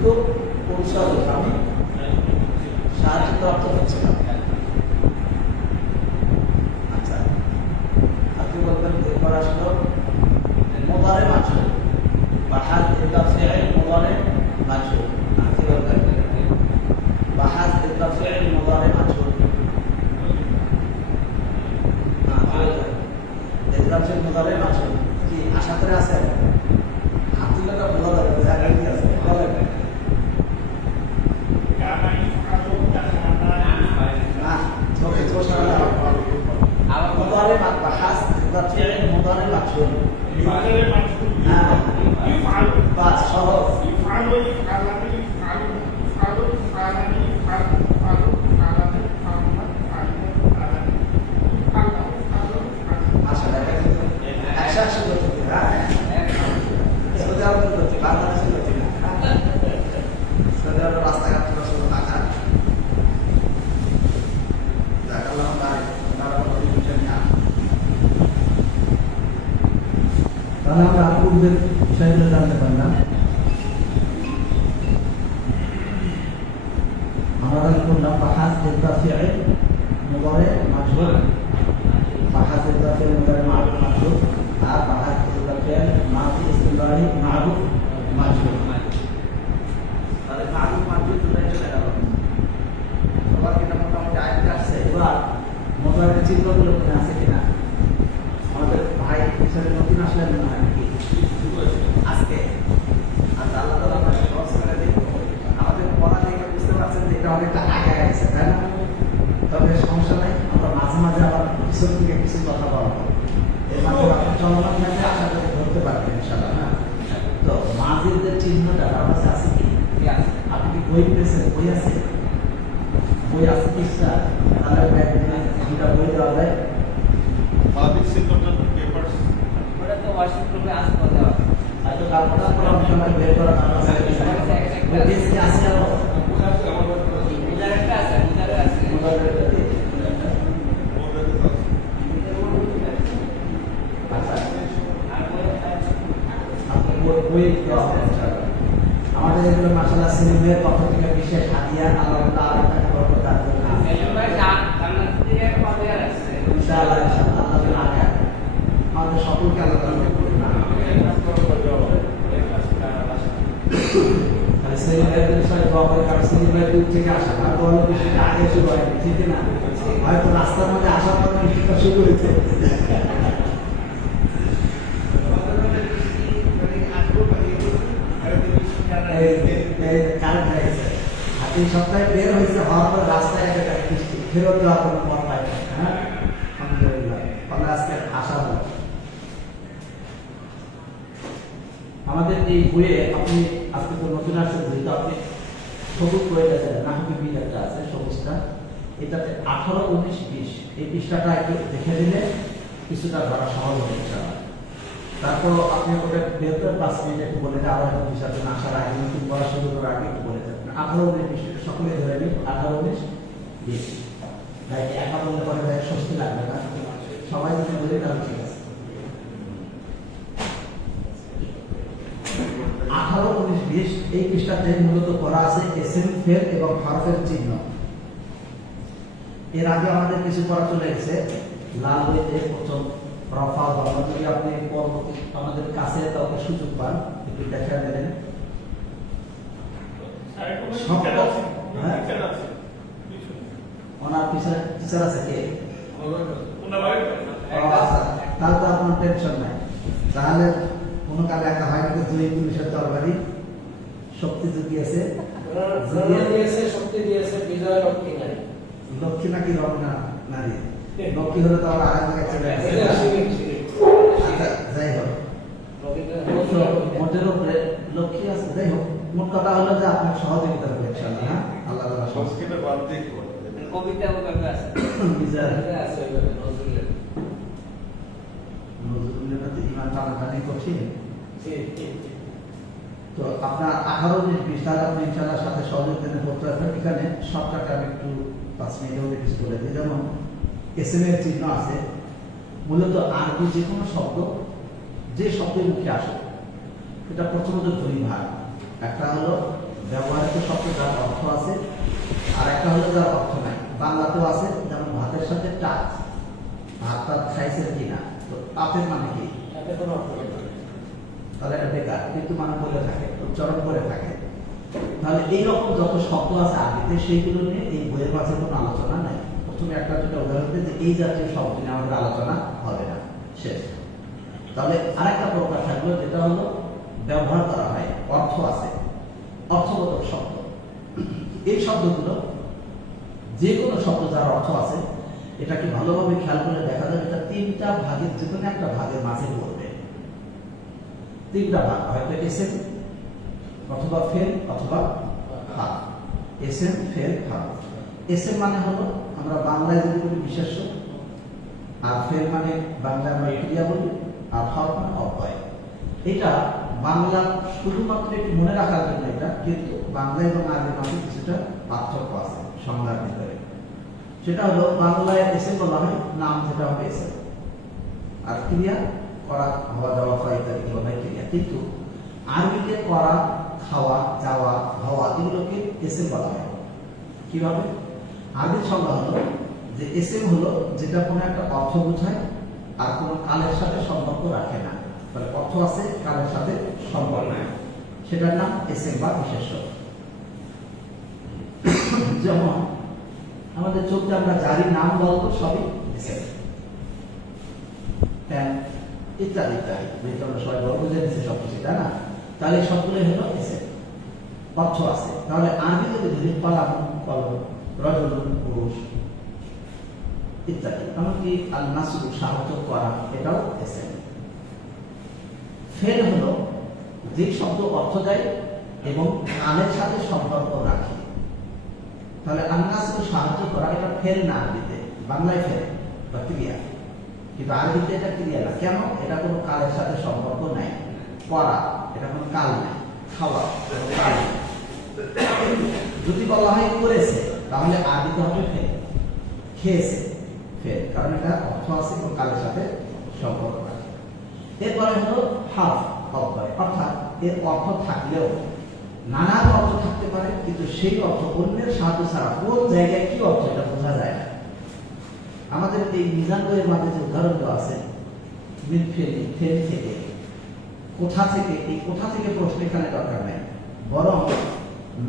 কিন্তু পরিসর আমি সাহায্য প্রাপ্ত হচ্ছিলাম। আচ্ছা, আপনি বলবেন এরপর আসলো মুদারে মাঝুর বাহাজ ইল্লা ফি'ল মুদারে মাঝুর। আপনি বলবেন বাহাজ ইল্লা ফি'ল মুদারে মাঝুর। ইল্লা ফি'ল মুদারে মাঝুর কি আশা করে আছেন? হাত তুলে তো বলা যাবে জায়গা কি আছে বলেন। مضارع بحث فعل مضارع مجهول يفعل بس شرط يفعل يفعلان يفعل يفعل يفعلان يفعل يفعل يفعلان يفعلان মাশাআল্লাহ একসাথে করতে হ্যাঁ সৌদি আরবে করতে বাংলাদেশে করতে না সৌদি আরবে রাস্তাঘাট শুধু টাকা দেখালাম ভাই তাহলে আমরা পূর্বের বিষয়গুলো জানতে পারলাম। আমরা করলাম বাহাস ইল্লা ফি'ল মুদারে মাজহুর, বাহাস ইল্লা ফি'ল মুদারে মাজহুর আর বাহাস ইল্লা ফি'ল মাজি ইস্তিমরারি মারুফ মাজহুর। তাহলে মারুফ মাজহুর দুটোই চলে গেল। সবার কিনা মোটামুটি আইডিয়া আসছে। এবার মোদারের চিহ্নগুলো মনে আছে কিনা? আমাদের ভাই হিসেবে নতুন আসলেন না নাকি আজকে? আচ্ছা, আল্লাহ তাআলা আমাদের সহজ করে দিন। আমাদের পড়া দেখে বুঝতে পারছেন যে এটা অনেকটা আগে গেছে, তাই না? তবে সমস্যা নাই, আমরা মাঝে মাঝে আবার পিছন থেকে কিছু কথা বলবো। এর মাধ্যমে আপনি চলমান ম্যাচে আশা করি ধরতে পারবেন ইনশাআল্লাহ। না তো মাজিদের চিহ্নটা আমার কাছে আছে কি? আপনি কি বই পেয়েছেন? বই আছে? বই আছে কি স্যার? তাহলে দুটা বই দেওয়া যায়। ওয়াশিং গ্রুপে আসতে দেওয়া আচ্ছা, তারপরে আমরা সবাই বের করা আছে মুদারে একটা আছে মুদারে আছে আমাদের এগুলো মাশাআল্লাহ সিনেমের পক্ষ থেকে বিশেষ হাদিয়া আল্লাহ তাআলা আপনাকে বরকত দান করুন। ইনশাআল্লাহ ইনশাআল্লাহ আল্লাহ আগে আমাদের সকলকে আল্লাহ তাআলা করুন। তাহলে সিনেমের বিষয়ে দোয়া করে, কারণ সিনেমের দূর থেকে আসা আর দোয়া বিষয়টা আগে শুরু হয় ঠিক না? হয়তো রাস্তার মধ্যে আসার পর বিষয়টা শুরু হয়েছে। এই সপ্তাহে বের হয়েছে হওয়ার পর রাস্তায় একটা বৃষ্টি ফেরত দেওয়ার কোনো পথ পাই না। হ্যাঁ, আলহামদুলিল্লাহ, ফলে আজকে আসা হলো। আমাদের এই বইয়ে আপনি আজকে তো নতুন আসছেন, যেহেতু আপনি সবুজ বইটা দেন নাহবিবির একটা আছে সবুজটা, এটাতে 18, 19, 20 এই পৃষ্ঠাটা একটু দেখে দিলে কিছুটা ধরা সহজ হবে ইনশাআল্লাহ। তারপর আপনি ওটা বেহতর 5 মিনিট একটু বলে দেন, আরো একটা বিষয় জন্য আসার আগে নতুন পড়া শুরু করার আগে একটু বলে দেন। 18, 19, 20 সকলে ধরে নিন। 18, 19, 20 ভাই একা বললে পরে ভাই স্বস্তি লাগবে না, সবাই যদি বলি তাহলে ঠিক আছে। 18, 19, 20 এই পৃষ্ঠাতে মূলত করা আছে এসএম ফেল এবং হরফের চিহ্ন। এর আগে আমাদের কিছু পড়া চলে গেছে লাল বইতে প্রথম রফা বাবা। যদি আপনি পরবর্তী আমাদের কাছে কাউকে সুযোগ পান একটু দেখা দেবেন। ওনার পিছনে টিচার আছে কে? তাহলে তো আপনার টেনশন নাই। তাহলে কোনো কালে একা হয় না, দুই পুলিশের তরবারি শক্তি জুগিয়েছে, শক্তি দিয়েছে বিজয় লক্ষ্মী নারী। লক্ষ্মী নাকি রং না নারী? লক্ষ্মী হলে তো আবার আরেক জায়গায় চলে আসে। আচ্ছা, যাই হোক, মোটের উপরে লক্ষ্মী আছে। যাই হোক, মোট কথা হলো যে আপনার সহযোগিতা হবে ইনশাআল্লাহ। হ্যাঁ, আল্লাহ তাআলা সংস্কৃত বাদ দিয়ে কি বলে? কবিতা ওখানে আছে আছে নজরুলের কাছে ইমান টানাটানি কঠিন। তো আপনার 18, 19, 20 তাহলে আপনি ইনশাআল্লাহ সাথে সহযোগিতা করতে পারবেন। এখানে সবটাকে আমি একটু 5 মিনিটের মধ্যে কিছু বলে দিই। যেমন এসএম এর চিহ্ন আছে, মূলত আরবি যে কোনো শব্দ যে শব্দের মুখে আসে এটা প্রথমত দুই ভাগ। একটা হলো ব্যবহারিক শব্দ যার অর্থ আছে, আর একটা হলো যার অর্থ নাই। বাংলাতেও আছে, যেমন ভাতের সাথে টাচ, ভাত টাত খাইছে কিনা, তো টাচের মানে কি? তাতে কোনো অর্থ নেই। তাহলে এটা বেকার, কিন্তু মানে বলে থাকে, উচ্চারণ করে থাকে। তাহলে এইরকম যত শব্দ আছে আরবিতে সেইগুলো নিয়ে এই বইয়ের মাঝে কোনো আলোচনা নাই। প্রথমে একটা যেটা উদাহরণ দিই যে এই জাতীয় শব্দ নিয়ে আমাদের আলোচনা হবে না, শেষ। তাহলে আরেকটা প্রকার থাকলো যেটা হলো ব্যবহার করা হয়, অর্থ আছে, অর্থবোধক শব্দ। এই শব্দগুলো যে কোনো শব্দ যার অর্থ আছে, এটাকে ভালোভাবে খেয়াল করে দেখা যায় এটা তিনটা ভাগের যে কোনো একটা ভাগের মাঝে পড়বে। তিনটা ভাগ, হয়তো এসএম অথবা ফেল অথবা half. SM, fail, half. SM মানে হলো আমরা বাংলায় যদি বলি বিশেষ্য, আর ফেল মানে বাংলায় আমরা ক্রিয়া বলি, আর হাফ মানে অব্যয়। এটা বাংলা শুধুমাত্র একটু মনে রাখার জন্য এটা, কিন্তু বাংলা এবং আরবির মাঝে কিছুটা পার্থক্য আছে সংজ্ঞার ভিতরে। সেটা হলো বাংলায় এসএম বলা হয় নাম, যেটা হবে এসএম, আর ক্রিয়া করা, হওয়া, যাওয়া, খাওয়া ইত্যাদি এগুলো হয় ক্রিয়া। কিন্তু আরবিতে করা, খাওয়া, যাওয়া, হওয়া এগুলোকে এসএম বলা হয়। কিভাবে? আরবির সংজ্ঞা হলো যে এসএম হলো যেটা কোনো একটা অর্থ বোঝায় আর কোনো কালের সাথে সম্পর্ক রাখে না। তাহলে অর্থ আছে, কালের সাথে সম্পর্ক নাই, সেটার নাম এসএম বা বিশেষ্য। যেমন আমাদের চোখে আমরা যারই নাম বলবো সবই এসএম, ফ্যান ইত্যাদি ইত্যাদি, যেহেতু আমরা সবাই বড় বুঝে নিচ্ছি সবকিছু, তাই না? তাহলে সবগুলো হলো এসএম, অর্থ আছে। তাহলে আরবিতে যদি কলাম, কলম, রজুল, পুরুষ ইত্যাদি, এমনকি আল নাসরু, সাহায্য করা, এটাও এসএম। ফেল হলো যে শব্দ অর্থ দেয় এবং কালের সাথে সম্পর্ক রাখে। তাহলে আল নাসরু, সাহায্য করা, এটা ফেল না আরবিতে, বাংলায় ফেল বা ক্রিয়া, কিন্তু আরবিতে এটা ক্রিয়া না। কেন? এটা কোনো কালের সাথে সম্পর্ক নাই। করা, এটা কোনো কাল নাই। খাওয়া, কাল নাই। যদি বলা হয় করেছে, তাহলে আরবিতে হবে ফেল। খেয়েছে, ফেল, কারণ এটা অর্থ আছে এবং কালের সাথে সম্পর্ক আছে। এরপরে হলো হাফ, অব্যয়, অর্থাৎ এর অর্থ থাকলেও নানান অর্থ থাকতে পারে, কিন্তু সেই অর্থ অন্যের সাহায্য ছাড়া কোন জায়গায় কি অর্থ এটা বোঝা যায় না। আমাদের এই মিজান বইয়ের মাঝে যে উদাহরণগুলো আছে, মিন ফেলি, ফেল থেকে, কোথা থেকে, এই কোথা থেকে প্রশ্ন এখানে দরকার নাই, বরং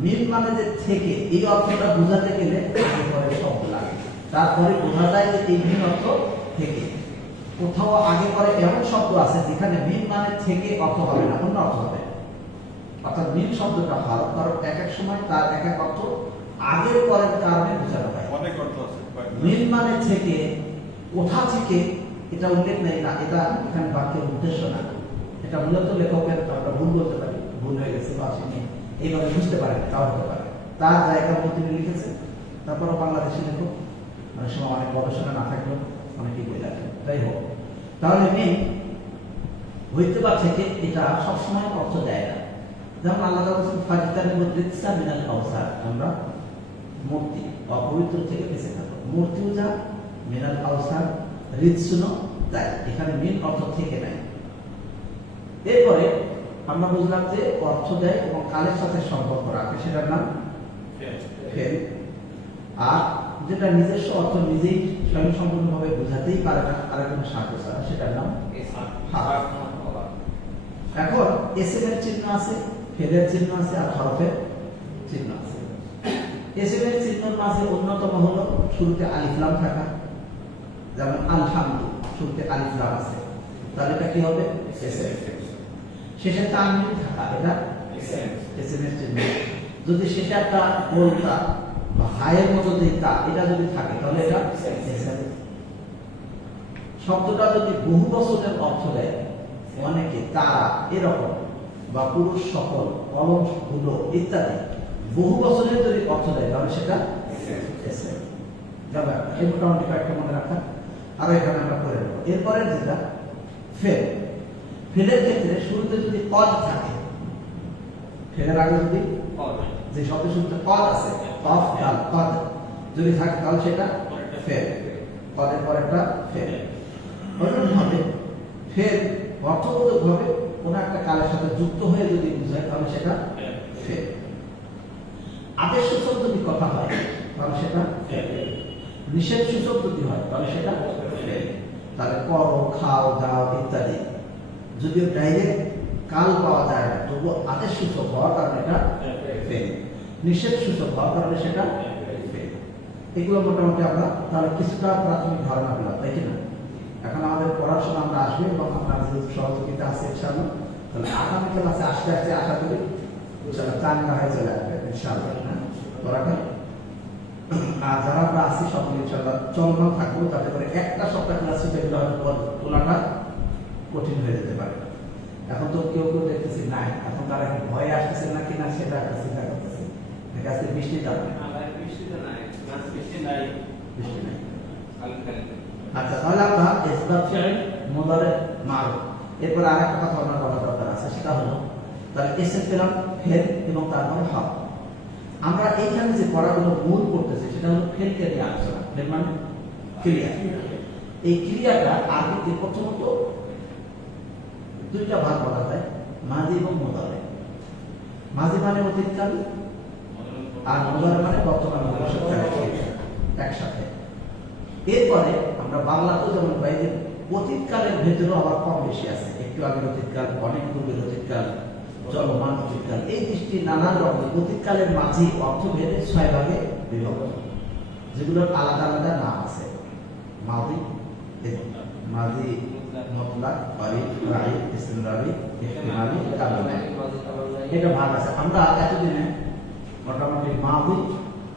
মিন মানে যে থেকে, এই অর্থটা বোঝাতে গেলে আগে পরে শব্দ লাগে, তারপরে বোঝা যায় যে এই মিন অর্থ থেকে। কোথাও আগে পরে এমন শব্দ আছে যেখানে মিন মানে থেকে অর্থ হবে না, অন্য অর্থ হবে। অর্থাৎ মিন শব্দটা ভালো, কারণ এক এক সময় তার এক এক অর্থ আগের পরের কারণে বোঝানো হয়। অনেক অর্থ আছে। মিন মানে থেকে, কোথা থেকে এটা উল্লেখ নেই না, এটা এখানে বাক্যের উদ্দেশ্য না। এটা মূলত লেখকের আমরা ভুল বলতে পারি, ভুল হয়ে গেছে বা তিনি এইভাবে বুঝতে পারেন, তাও হতে পারে। তার জায়গা মতো তিনি লিখেছে, তারপরও বাংলাদেশি লেখক, অনেক সময় অনেক গবেষণা না থাকলেও অনেকেই বলে রাখেন। যাই হোক, তাহলে মিন হইতে বা থেকে এটা সবসময় অর্থ দেয় না। যেমন আল্লাহ বলছেন ফাজিতানের মধ্যে মিনাল কাউসার, আমরা মূর্তি অপবিত্র থেকে বেঁচে থাকো। মূর্তিও যা, মিনাল কাউসার রিৎসুনো তাই, এখানে মিন অর্থ থেকে নাই। এরপরে আমরা বুঝলাম যে অর্থ দেয় এবং কালের সাথে সম্পর্ক রাখে, সেটার নাম ফেল। আর যেটা নিজস্ব অর্থ নিজেই স্বয়ংসম্পূর্ণভাবে বোঝাতেই পারে না আরেকজন সাহায্য ছাড়া, সেটার নাম হাফ। এখন এসএম এর চিহ্ন আছে, ফেলের চিহ্ন আছে, আর হরফের চিহ্ন আছে। এসএম এর চিহ্নের মাঝে অন্যতম হলো শুরুতে আলিফ লাম থাকা, যেমন আলহামদু, শুরুতে আলিফ লাম আছে, তাহলে এটা কি হবে? এসএম। শেষে তানবিন থাকা, এটা এসএম এর চিহ্ন। যদি শেষে একটা গোলতা বা হায়ের মতো যে তা, এটা যদি থাকে তাহলে এটা এসএম। শব্দটা যদি বহু বচনের অর্থ দেয়, অনেকে, তারা, এরকম, বা পুরুষ সকল, কলম গুলো ইত্যাদি বহু বছরের যদি অর্থ দেয়, তাহলে সেটা এসএম। যাবে এই মোটামুটি কয়েকটা মনে রাখা, আর এখানে আমরা করে নেব। এরপরে যেটা ফেল, ফেলের ক্ষেত্রে শুরুতে যদি পদ থাকে, ফেলের আগে যদি যে শব্দ শুরুতে পদ আছে, কফ ডাল পদ যদি থাকে, তাহলে সেটা ফেল। পদের পরেরটা ফেল। অন্যভাবে ফেল অর্থবোধক ভাবে কোন একটা কালের সাথে যুক্ত হয়ে যদি বুঝায়, তাহলে সেটা ফেল। কথা হয় তাহলে সেটা নিষেধ সূচক যদি হয় তাহলে সেটা তাহলে করো, খাও, দাও ইত্যাদি যদিও ডাইরেক্ট কাল পাওয়া যায় না, তবুও আদেশ সূচক হওয়ার কারণে এটা ফেল, নিষেধ সূচক হওয়ার কারণে সেটা ফেল। এগুলো মোটামুটি আমরা তাহলে কিছুটা প্রাথমিক ধারণা পেলাম, তাই কিনা? এখন আমাদের পড়াশোনা আমরা আসবে এবং আপনার যে সহযোগিতা আছে ইনশাআল্লাহ, তাহলে আগামী ক্লাসে আস্তে আস্তে আশা করি চাঙ্গা হয়ে চলে আসবে ইনশাআল্লাহ। পড়াটা আর যারা আমরা আছি সকলে ইনশাআল্লাহ চলমান থাকবো, যাতে করে একটা সপ্তাহ ক্লাসে যেগুলো তোলাটা কঠিন হয়ে যেতে পারে। এখন তো কেউ কেউ দেখতেছি নাই, এখন তারা কি ভয়ে আসতেছে না কিনা সেটা একটা চিন্তা করতেছে। আজকে বৃষ্টি যাবে, বৃষ্টি নাই। আচ্ছা, তাহলে আমরা ইসবাত ফি'ল মুদারি মারুফ। এরপর আরেকটা কথা আমরা বলার দরকার আছে, সেটা হলো তাহলে এসে পেলাম ফেল এবং তারপরে হক। আমরা এইখানে যে পড়াগুলো মূল করতেছি সেটা হলো ফেলকে নিয়ে আলোচনা। ফেল মানে ক্রিয়া। এই ক্রিয়াটা আরবিতে প্রথমত দুইটা ভাগ বলা যায়, মাজি এবং মুদারি। মাজি মানে অতীতকাল আর মুদারি মানে বর্তমান ভবিষ্যৎকাল একসাথে। এরপরে আমরা বাংলাতেও যেমন পাই যে অতীতকালের ভেতরেও আবার কম বেশি আছে, একটু আগের অতীতকাল, অনেক পূর্বের অতীতকাল, চলমান অতীতকাল, এই দৃষ্টি নানান রকম অতীতকালের মাঝে অর্থভেদে 6 ভাগে বিভক্ত, যেগুলোর আলাদা আলাদা নাম আছে। মাদি, মাদি মুতলাক, কারিব, রাই, ইসতিমরারি, ইহতিমালি, তামান্নাই, এটা ভাগ আছে। আমরা এতদিনে মোটামুটি মাদি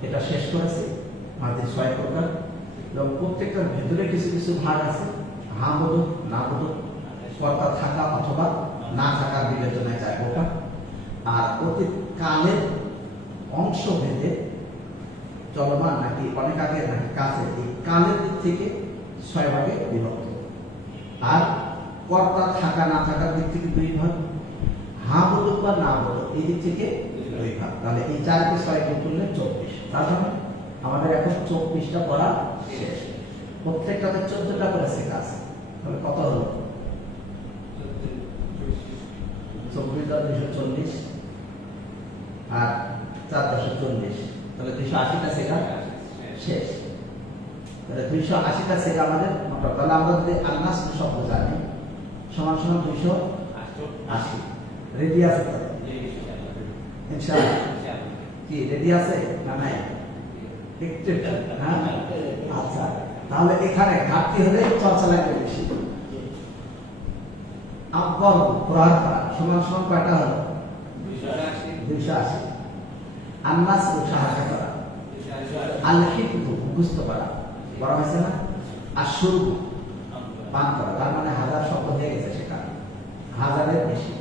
এটা শেষ করেছি, মাদি 6 প্রকার, এবং প্রত্যেকটার ভেতরে কিছু কিছু ভাগ আছে। হ্যাঁ বোধক, না বোধক, কর্তা থাকা অথবা না থাকার বিবেচনায় 4 প্রকার। আর অতীত কালের অংশ ভেদে চলমান নাকি অনেক আগে নাকি কাছে, এই কালের দিক থেকে 6 ভাগে বিভক্ত। আর কর্তা থাকা না থাকার দিক থেকে 2 ভাগ, হ্যাঁ বোধক বা না বোধক এই দিক থেকে 2 ভাগ। তাহলে এই 4 কে 6 যোগ করলে 24। তার মানে আমাদের এখন 24টা পড়া শেষ। প্রত্যেকটাতে 14টা করে শেখা আছে। তাহলে কত হলো? 24,240 আর 4,40, তাহলে 280টা শেখা শেষ। তাহলে 280টা শেখা আমাদের মোট। তাহলে আমরা যদি আন্নাস শব্দ জানি সমান সমান 280। রেডি আছে তো ইনশাআল্লাহ? কি রেডি আছে না নাই? একটু হ্যাঁ, আচ্ছা। তাহলে এখানে ঘাটতি হলে চর্চা লাগবে বেশি। আব্বর প্রহার করা সমান সমান কয়টা হলো? 280। আন্নাস সাহায্য করা, আল হিফযু মুখস্থ করা, বলা হয়েছে না? আর শুরু পান করা, তার মানে 1000 শব্দ হয়ে গেছে, সেটা 1000-এর বেশি।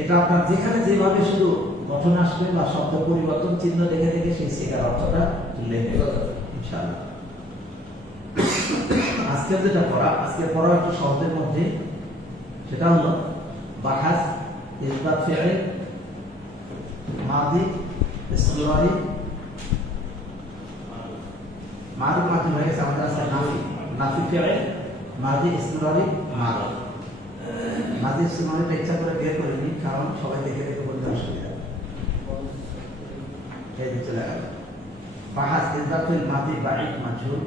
এটা আপনার যেখানে যেভাবে শুধু গঠন আসবে বা শব্দ পরিবর্তন চিহ্ন দেখে দেখে সেই শেখার অর্থটা লেখে ইনশাআল্লাহ। আজকের যেটা পড়া, আজকের পড়া একটু শব্দের মধ্যে, সেটা হলো বাহাস ইসবাত ফি'ল মাদি ইসতিমরারি মারুফ। মাদি হয়ে গেছে আমাদের আছে নাফি, নাফি ফি'ল মাদি ইসতিমরারি মারুফ। মাদি ইসতিমরারি ইচ্ছা করে বের করে নিই, কারণ সবাই দেখে দেখে বলতে অসুবিধা। এই যে চলে গেল বাহাস ইসবাত ফি'ল মাদি বাঈদ মাজহুল।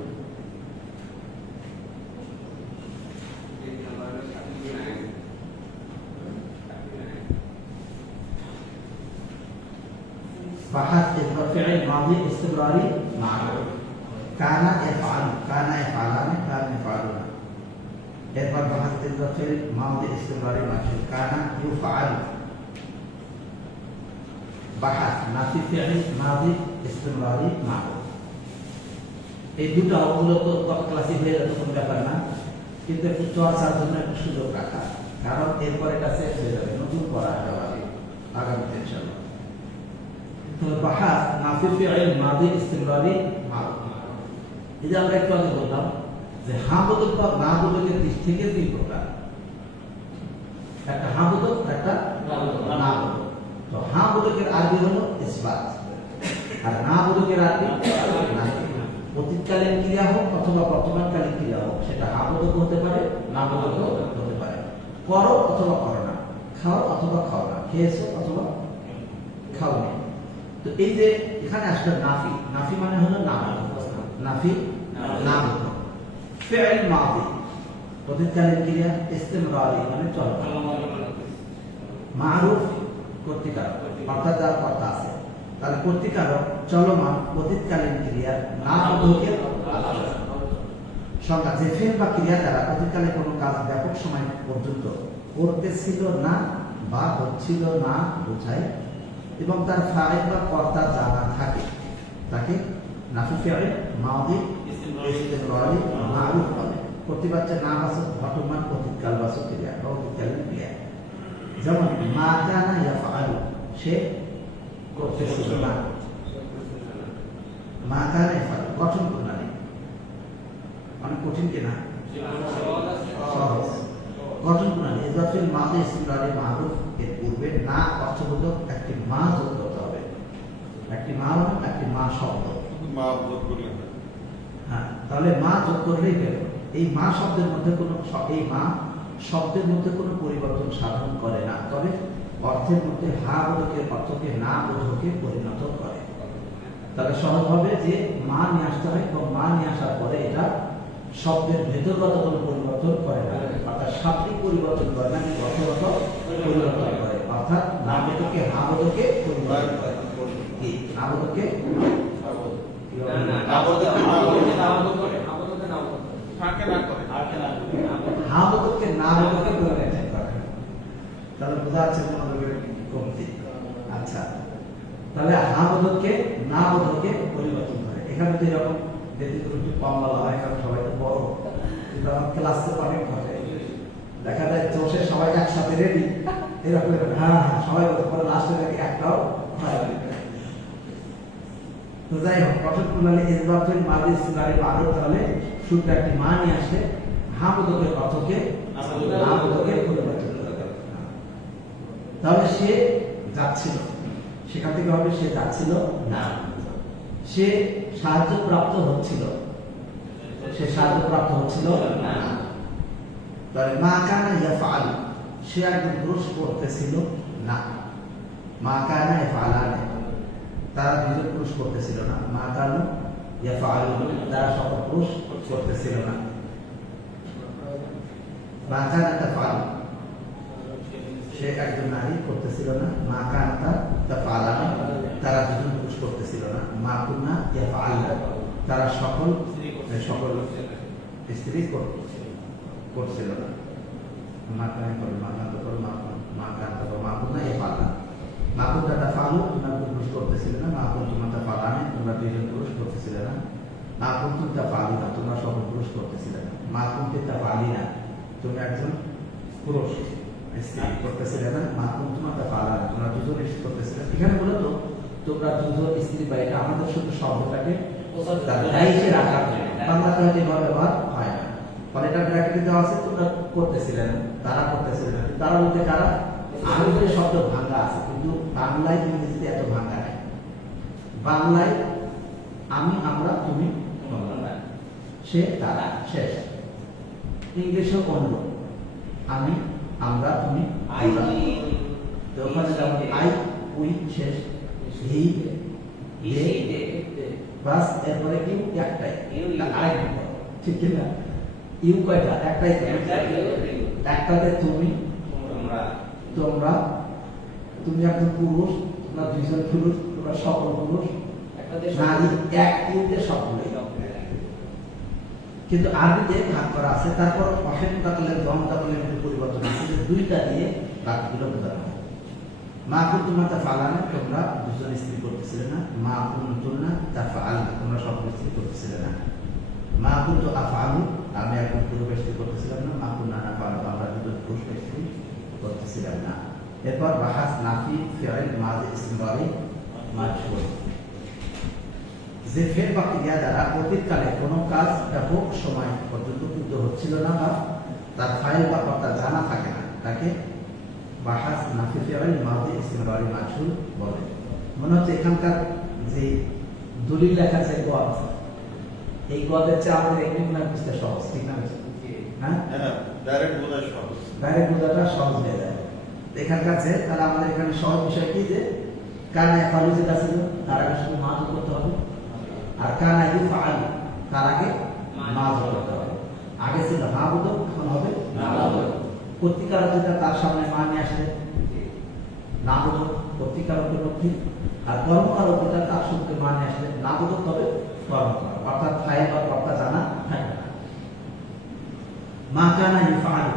بحث الفعل الماضي استمراري معروف. كان يفعل، كان يفعلان، كان يفعلون. এরপর بحث الفعل الماضي استمراري مجهول، كان يفعل. بحث نافي فعل ماضي استمراري معروف। এই দুটো মূলত গত ক্লাসে হয়ে যেত, কোনো ব্যাপার না, কিন্তু একটু চর্চার জন্য একটু সুযোগ রাখা, কারণ এরপরে এটা শেষ হয়ে যাবে, নতুন পড়া হবে আগামীতে ইনশাআল্লাহ। তো বাহাস নাফি ফি'ল মাদি ইসতিমরারি মারুফ। এই যে আমরা একটু আগে বললাম যে হ্যাঁ বোধক বা না বোধকের দিক থেকে 2 প্রকার, একটা হ্যাঁ বোধক, একটা না বোধক। তো হ্যাঁ বোধকের আরবি হলো ইসবাত, আর না বোধকের আরবি নাফি। অতীতকালীন ক্রিয়া হোক অথবা বর্তমানকালীন ক্রিয়া হোক, সেটা হ্যাঁ বোধক হতে পারে, না বোধক হতে পারে। করো অথবা করো না, খাও অথবা খাও না, খেয়েছো অথবা খাও না। তো এই যে এখানে আসলে নাফি, নাফি মানে হলো না, নাফি না বোধ। ফি'ল মাদি অতীতকালীন ক্রিয়া, ইস্তিমরারি মানে চলমান, মারুফ কর্তৃকারক অর্থাৎ যার কর্তা আছে, তাহলে কর্তৃকারক চলমান অতীতকালীন ক্রিয়ার না বোধকের সংজ্ঞা। যে ফেল বা ক্রিয়া দ্বারা অতীতকালে কোনো কাজ ব্যাপক সময় পর্যন্ত করতেছিল না বা হচ্ছিল না বোঝায় এবং তার ফাইল বা কর্তা জানা থাকে, তাকে নাফি ফি'ল মাদি ইস্তিমরারি মারুফ বলে। কর্তৃবাচ্যের নাম আছে ঘটমান অতীতকালবাচক ক্রিয়া বা অতীতকালীন ক্রিয়া। যেমন মা কানা ইয়াফআলু, সে করতেছিল না, মা কানা ইয়াফআলু গঠন প্রণালী অনেক কঠিন কিনা, সহজ গঠন প্রণালী। ইজাফিল মাদি ইস্তিমরারি মারুফ এর পূর্বে না অর্থবোধক একটি মা যোগ করতে হবে, একটি মা মানে একটি মা শব্দ, মা যোগ করলে হ্যাঁ, তাহলে মা যোগ করলেই গেল। এই মা শব্দের মধ্যে কোনো, এই মা শব্দের মধ্যে কোনো পরিবর্তন সাধন করে না, তবে অর্থের মধ্যে হা বোধকের অর্থকে না বোধকে পরিণত করে। তাহলে সহজ হবে যে মা নিয়ে আসতে হয় এবং মা নিয়ে আসার পরে এটা শব্দের ভেতরগত কোনো পরিবর্তন করে না, অর্থাৎ শাব্দিক পরিবর্তন করে না, অর্থগত পরিবর্তন করে, অর্থাৎ না বোধকে হা বোধকে পরিবর্তন করে। কি না বোধকে ফাঁকে না করে হা বোধকে না বোধকে পরিবর্তন করে। তাহলে বোঝা যাচ্ছে তোমাদের কমতি। আচ্ছা, তাহলে হা বোধকে না বোধকে পরিবর্তন করে। এখানে তো এরকম ব্যতিক্রম একটু কম বলা হয়, কারণ সবাই তো বড়, কিন্তু আমার ক্লাসে অনেক ঘটে, দেখা যায় চোষে সবাই একসাথে রেডি, এরকম হ্যাঁ হ্যাঁ সবাই বলতে পরে লাস্টে দেখে একটাও হয় না। তো যাই হোক, গঠন প্রণালী ইসবাতুল মাদি ইস্তিমরারি মারুফ, তাহলে শুধু একটি মা নিয়ে আসলে হা বোধকের অর্থকে না বোধকে পরিবর্তন করে। তাহলে সে যাচ্ছিল, সেখান থেকে হবে সে যাচ্ছিল না, সে সাহায্য প্রাপ্ত হচ্ছিল, সে সাহায্য প্রাপ্ত হচ্ছিল না। তাহলে মা কানা ইয়াফআল, সে একজন পুরুষ করতেছিল না, মা কানা ইয়াফআলান, তারা দুজন পুরুষ করতেছিল না, মা কানা ইয়াফআল, তারা সকল পুরুষ করতেছিল না। মা কানা তাফআল, সে একজন নারী করতেছিল না, মা কানা তাফআলান, তারা দুজন পুরুষ করতেছিল না, মা কুন্না ইয়াফআলনা, তারা সকল স্ত্রী করছিল না। মা কানা করে মা কানা করে মা কানা করে মা কুন্না ইয়াফআলনা, মা কুন্না তাফআলু, তোমরা পুরুষ করতেছিল না, মা কুন্তুমা তাফআলান, তোমরা দুজন পুরুষ করতেছিল না, মা কুন্তুম তাফআলুনা, তোমরা সকল পুরুষ করতেছিল না, মা কুনতি তাফআলিনা, তুমি একজন পুরুষ স্ত্রী করতেছিলে না, মা কুন্তুমা তাফআলানা, তোমরা দুজন স্ত্রী করতেছিলে। এখানে বলতো তোমরা দুজন স্ত্রী, বা এটা আমাদের শুধু শব্দটাকে রাইটে রাখা হয়, বাংলাতে হয়তো এভাবে ব্যবহার হয় না, ফলে এটা ব্র্যাকেটে দেওয়া আছে, তোমরা করতেছিলে না, তারা করতেছিলে না। তারা বলতে কারা, আরবিতে শব্দ ভাঙা আছে, কিন্তু বাংলায় ইংরেজিতে এত ভাঙা নাই। বাংলায় আমি, আমরা, তুমি, সে, তারা, শেষ। ইংলিশেও অন্য, আমি, আমরা, তুমি, আমরা। তো ওখানে যেমন আই, উই, শেষ, হি, দে, বাস, এরপরে ইউ একটাই, আই, ঠিক কিনা? ইউ কয়টা? একটাই, একটাতে তুমি, তোমরা, তুমি একজন পুরুষ, তোমরা দুইজন পুরুষ, তোমরা সকল পুরুষ, নারী, এক ইউতে সবগুলোই। কিন্তু আরবিতে ভাগ করা আছে, তারপর অসেন তাকলের দম তাকলের মধ্যে পরিবর্তন আছে, যে দুইটা দিয়ে বাকিগুলো বোঝানো হয়। মা কুনতুমা তাফআলানা, তোমরা দুজন স্ত্রী করতেছিলে না, মা কুনতুনা তাফআলনা, তোমরা সকল স্ত্রী করতেছিলে না, মা কুনতু আফআলু, আমি একজন পুরুষ স্ত্রী করতেছিলাম না, মা কুননা নাফআলু, আমরা দুজন পুরুষ স্ত্রী করতেছিলাম না। এরপর বাহাস নাফি ফি'ল মাদি ইস্তিমরারি মাজহুর, যে ফেল বা ক্রিয়া দ্বারা অতীতকালে কোনো কাজ ব্যাপক সময় পর্যন্ত কিন্তু হচ্ছিল না বা তার ফাইল বা কর্তা জানা থাকে না, তাকে বাহাস নাফি ফি'ল মাদি ইস্তিমরারি মাজহুর বলে। মনে হচ্ছে এখানকার যে দলিল লেখা আছে গদ, এই গদের চেয়ে আমাদের একটু মনে বুঝতে সহজ, ঠিক না? হ্যাঁ, ডাইরেক্ট বোঝা সহজ, ডাইরেক্ট বোঝাটা সহজ হয়ে যায়। এখানকার যে, তাহলে আমাদের এখানে সহজ বিষয় কি, যে কানা ইয়াফআলু যেটা ছিল তার আগে শুধু মা যোগ করতে হবে, আর কানা ইউফআলু তার আগে মা যোগ করতে হবে। আগে ছিল মা বোধক, এখন হবে না বোধক। কর্তৃকারক যেটা তার সামনে মা নিয়ে আসলে না বোধক কর্তৃকারকের মধ্যে, আর কর্মকারক যেটা তার সঙ্গে মা নিয়ে আসলে না বোধক তবে কর্মকারক, অর্থাৎ ফাইল বা কর্তা জানা থাকবে না। মা কানা ইউফআলু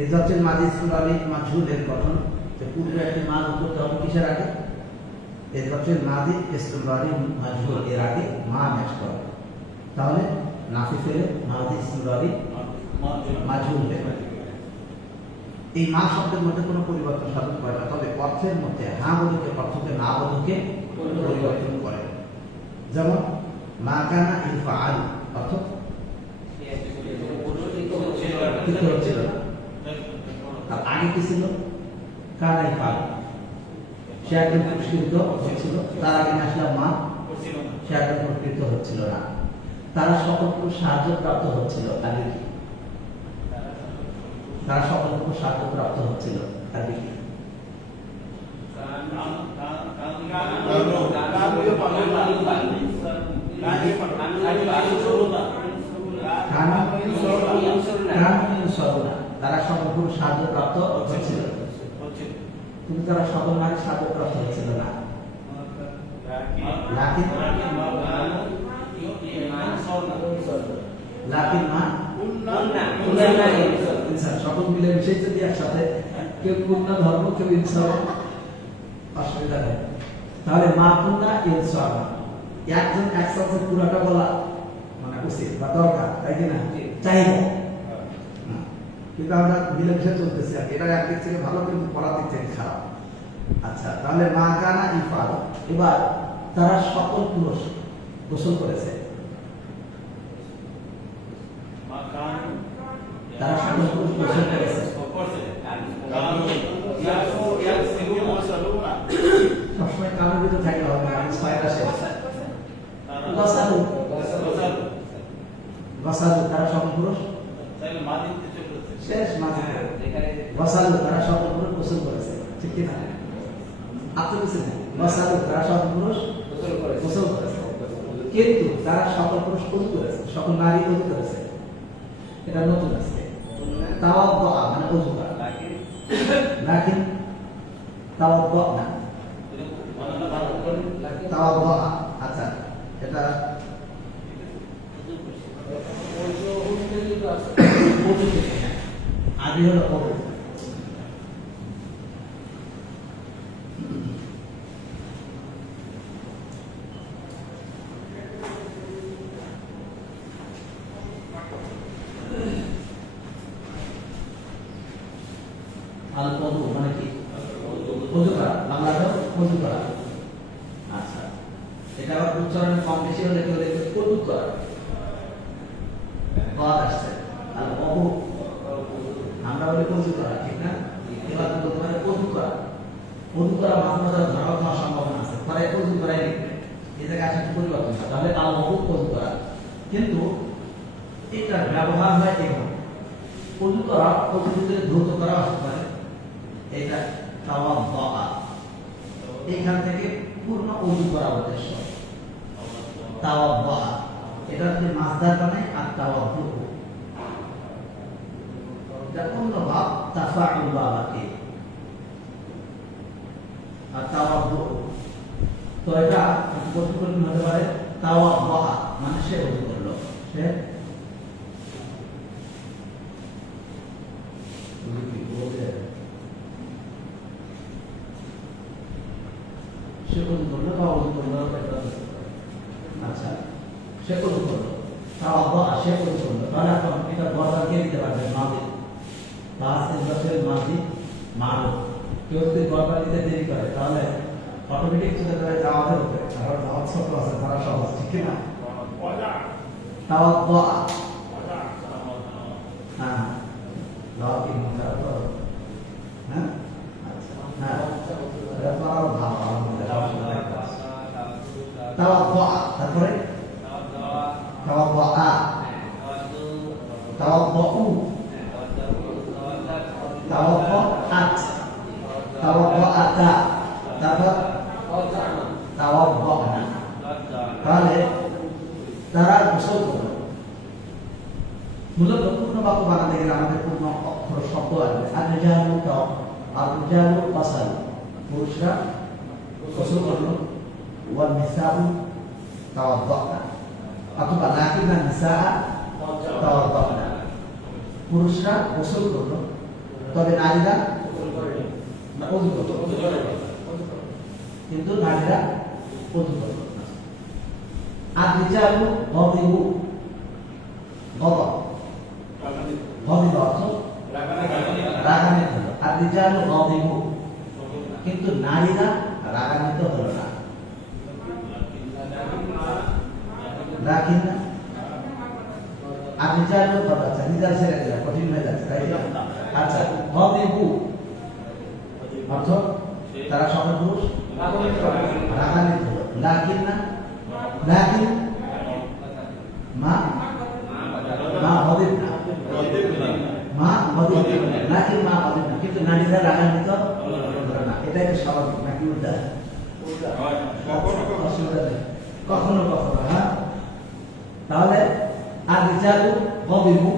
এই জাতীয় মাঝি ইসলামী মাজহুলের গঠন যে পূর্বে একটি মা যোগ করতে হবে কিসের আগে? এই জাতীয় মাঝি ইসলামী মাজহুল এর আগে মা ম্যাচ করে, তাহলে নাফি ফেলে মাঝি ইসলামী মাজহুল হবে। এই মা শব্দের মধ্যে কোনো পরিবর্তন সাধন করে না, তবে অর্থের মধ্যে হা বোধকে অর্থকে না বোধকে পরিবর্তন করে। যেমন মা কানা ইউফআলু অর্থ হচ্ছিল না, আর আগে কি ছিল? কানা ইউফআলু, সে একজন পুরস্কৃত হচ্ছিল, তার আগে আসলাম মা, সে একজন পুরস্কৃত হচ্ছিল না। তারা সকল সাহায্য প্রাপ্ত হচ্ছিল, আগে কি? তারা সকল সাহায্য প্রাপ্ত হচ্ছিল, আগে কি? তারা সকল সাহায্য প্রাপ্ত হচ্ছিল, কিন্তু তারা সকল নারী সাহায্য প্রাপ্ত হচ্ছিল না। লাকিন মা সকল মিলে মিশে যদি একসাথে কেউ কুন্না ধর্ম কেউ ইনসাফ, অসুবিধা নেই। তাহলে মা কুন্না ইনসাফ একজন একসাথে পুরাটা বলা মানে উচিত বা দরকার, তাই কিনা? চাহিদা। কিন্তু আমরা মিলেমিশে চলতেছি, আর এটা একদিক থেকে ভালো কিন্তু পড়ার দিক থেকে খারাপ। আচ্ছা, তাহলে মা কানা ইউফআলু, এবার তারা সকল পুরুষ গোসল করেছে, তারা সকল পুরুষ গোসল করেছে। সবসময় কানের ভিতরে থাকলে হবে না, ছয়টা শেষ। গসালু গসালু তারা সকল পুরুষ শেষ মাঝে গসালু তারা সকল পুরুষ গোসল করেছে, ঠিক কি না? আপনি বুঝছেন গসালু তারা সকল পুরুষ গোসল করেছে, কিন্তু তারা সকল পুরুষ ওযু করেছে, সকল নারী ওযু করেছে। এটা নতুন আছে, তাওয়াদ্দুআ মানে ওযু করা, লাকিন তাওয়াদ্দুআ না, তাওয়াদ্দুআ। আচ্ছা, এটা আগে হলো ওযু। আল ওযু মানে কি? ওযু করা, বাংলাতে ওযু করা। আচ্ছা, এটা আবার উচ্চারণে কম বেশি হলে কেউ দেখবে ওযু করা বাদ আসছে। আর ওযু আমরা বলি ওযু করা, ঠিক না? এবার তো বলতে পারে ওযু করা। ওযু করা মাঝে মাঝে ধরা খাওয়ার সম্ভাবনা আছে, পরে ওযু করাই লিখবে, এই জায়গায় আসলে পরিবর্তন হয়। তাহলে আল ওযু করা, কিন্তু এটা ব্যবহার হয় এভাবে। ওযু করা ওযুতে দ্রুত করা আসতে পারে, এটা তাওয়াদ্দুআ, এখান থেকে পূর্ণ ওযু করা উদ্দেশ্য তাওয়াদ্দুআ। এটা যদি মাসদার বানায় আর তাওয়াদ্দু, এটা অন্য ভাব তাফাউল বাবাকে আর তাওয়াদ্দু। তো এটা প্রতিফলন হতে পারে তাওয়াদ্দুআ মানে সে ওযু করলো, সে সে ওযু করলো বা ওযু করলো। আচ্ছা, সে ওযু করলো, তাওয়াদ্দুআ সে ওযু করলো, তাহলে এখন এটা বর্তমান কে দিতে পারবে? মাযি, পাঁচ ইনভার্সের মাযি মারুফ। কেউ যদি বর্তমান দিতে দেরি করে তাহলে অটোমেটিক চলে যাবে জাওয়াজের উপরে, কারণ জাওয়াজ ছোট আছে, তারা সহজ, ঠিক না? তাওয়াদ্দুআ, হ্যাঁ লাকিন তারপর হ্যাঁ আচ্ছা হ্যাঁ তারপর ভাব তাওয়াদ্দুআ, তারপরে তাওয়াদ্দুআ, তাওয়াদ্দুউ, তাওয়াদ্দুআত, তাওয়াদ্দুআতা, তারপর তাওয়াদ্দানা, তাহলে তারা গোসল করলো। মূলত পূর্ণ বাক্য বানাতে গেলে আমাদের পূর্ণ অক্ষর শব্দ আসবে। আর-রিজালু গাসালু, পুরুষরা গোসল করলো। ওয়ান নিসাউ তাওয়াদ্দানা, অথবা লাকিন্না নিসাআ তাওয়াদ্দানা, পুরুষরা গোসল করলো তবে নারীরা ওযু করলো, কিন্তু নারীরা ওযু করলো। আর-রিজালু গাদিবু, গদব গদিব অর্থ রাগান্বিত হলো। আর-রিজালু গাদিবু, কিন্তু নারীরা রাগান্বিত হলো না। লাকিন্না আর-রিজালু গাদাব, রিজাল ছেড়ে দিলাম, কঠিন হয়ে যাচ্ছে, তাই না? আচ্ছা, গাদিবু অর্থ তারা সকল পুরুষ রাগান্বিত হলো। লাকিন্না, লাকিন মা গাদিবনা, মা গাদিবনা, লাকিন মা গাদিবনা, কিন্তু নারীরা রাগান্বিত হলো না। এটাই তো স্বাভাবিক নাকি উল্টা? অসুবিধা নেই, কখনো কখনো। হ্যাঁ, তাহলে আর-রিজালু গাদিবু,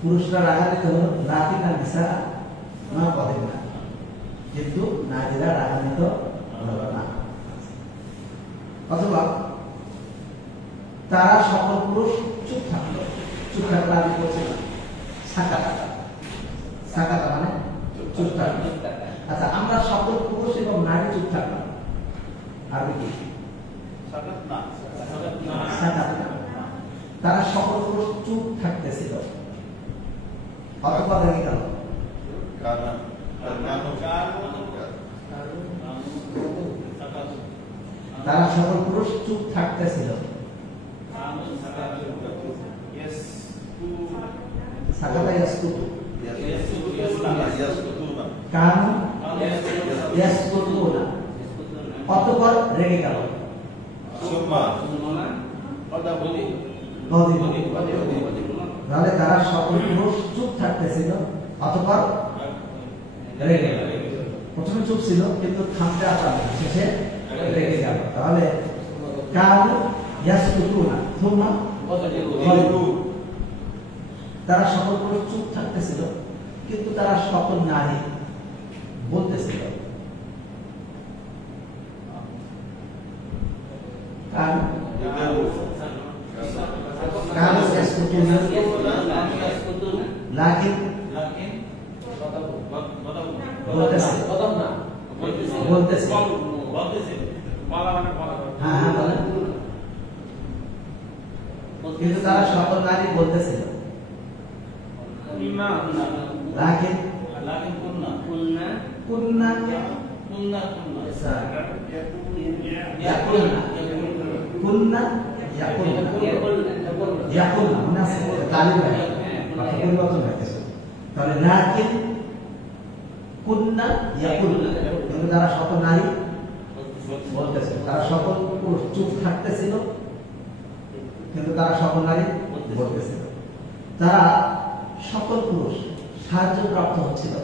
পুরুষরা রাগান্বিত হলো। লাকিন্না নিসাআ মা গাদিবনা, কিন্তু নারীরা রাগান্বিত হলো না। অথবা তারা সকল পুরুষ চুপ থাকলো। চুপ থাকলে আমি বলছিলাম সাকাতা, সাকাতা মানে চুপ থাকলো। আচ্ছা, আমরা সকল পুরুষ এবং নারী চুপ থাকলাম, আরবি কি? সাকাতা। তারা সকল পুরুষ চুপ থাকতেছিল, অথবা দেখে গেল তারা সকল পুরুষ চুপ থাকতেছিল। সাকাতা ইয়াসকুতু, কানু ইয়াসকুতুনা, অতঃপর রেগে গেল। তাহলে তারা সকল পুরুষ চুপ থাকতেছিল, অতঃপর রেগে গেল। প্রথমে চুপ ছিল, কিন্তু থামতে পারল না, শেষে রেগে গেল। তাহলে কানু ইয়াসকুতুনা সুম্মা গাদিবু, তারা সকল পুরুষ চুপ থাকতেছিল, কিন্তু তারা সকল নারী বলতেছিল। কানু ইয়াসকুতুনা লাকিন বলতেছে, বলতেছে। হ্যাঁ হ্যাঁ বলেন। কিন্তু তারা সকল নারী বলতেছিল। লাকিন কুন্না ইয়াকুলনা, কুন্না ইয়াকুলনা মানে আছে তালিম হয়, বাকি পরিবর্তন হয়ে গেছে। তাহলে লাকিন কুন্না ইয়াকুলনা, কিন্তু তারা সকল নারী বলতেছে। তারা সকল পুরুষ চুপ থাকতেছিল, কিন্তু তারা সকল নারী বলতেছিল। তারা সকল পুরুষ সাহায্য প্রাপ্ত হচ্ছিল,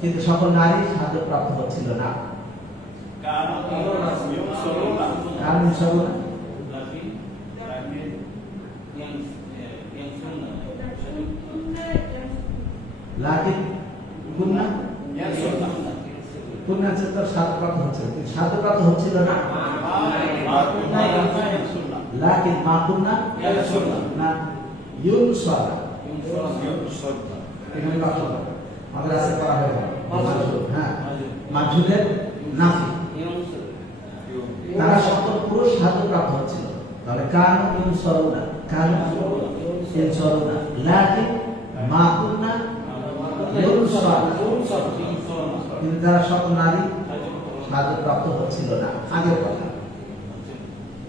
কিন্তু সকল নারী সাহায্য প্রাপ্ত হচ্ছিল না। কারণ লাকিন কুন্না কুন্না তো সাহায্য প্রাপ্ত হচ্ছে, কিন্তু সাহায্য প্রাপ্ত হচ্ছিল না। লাকিন মা কুন্না না ইউনসারা, এখানে বাক্য আমাদের আছে করা হয়। হ্যাঁ, মাঝুদের নাফি, তারা সকল পুরুষ সাহায্য প্রাপ্ত হচ্ছিল। তাহলে কানু ইউনসারুনা, কানু ইউনসারুনা, লাকিন মা কুন্না ইউনসারা, কিন্তু তারা সকল নারী সাহায্য প্রাপ্ত হচ্ছিল না। আগের কথা।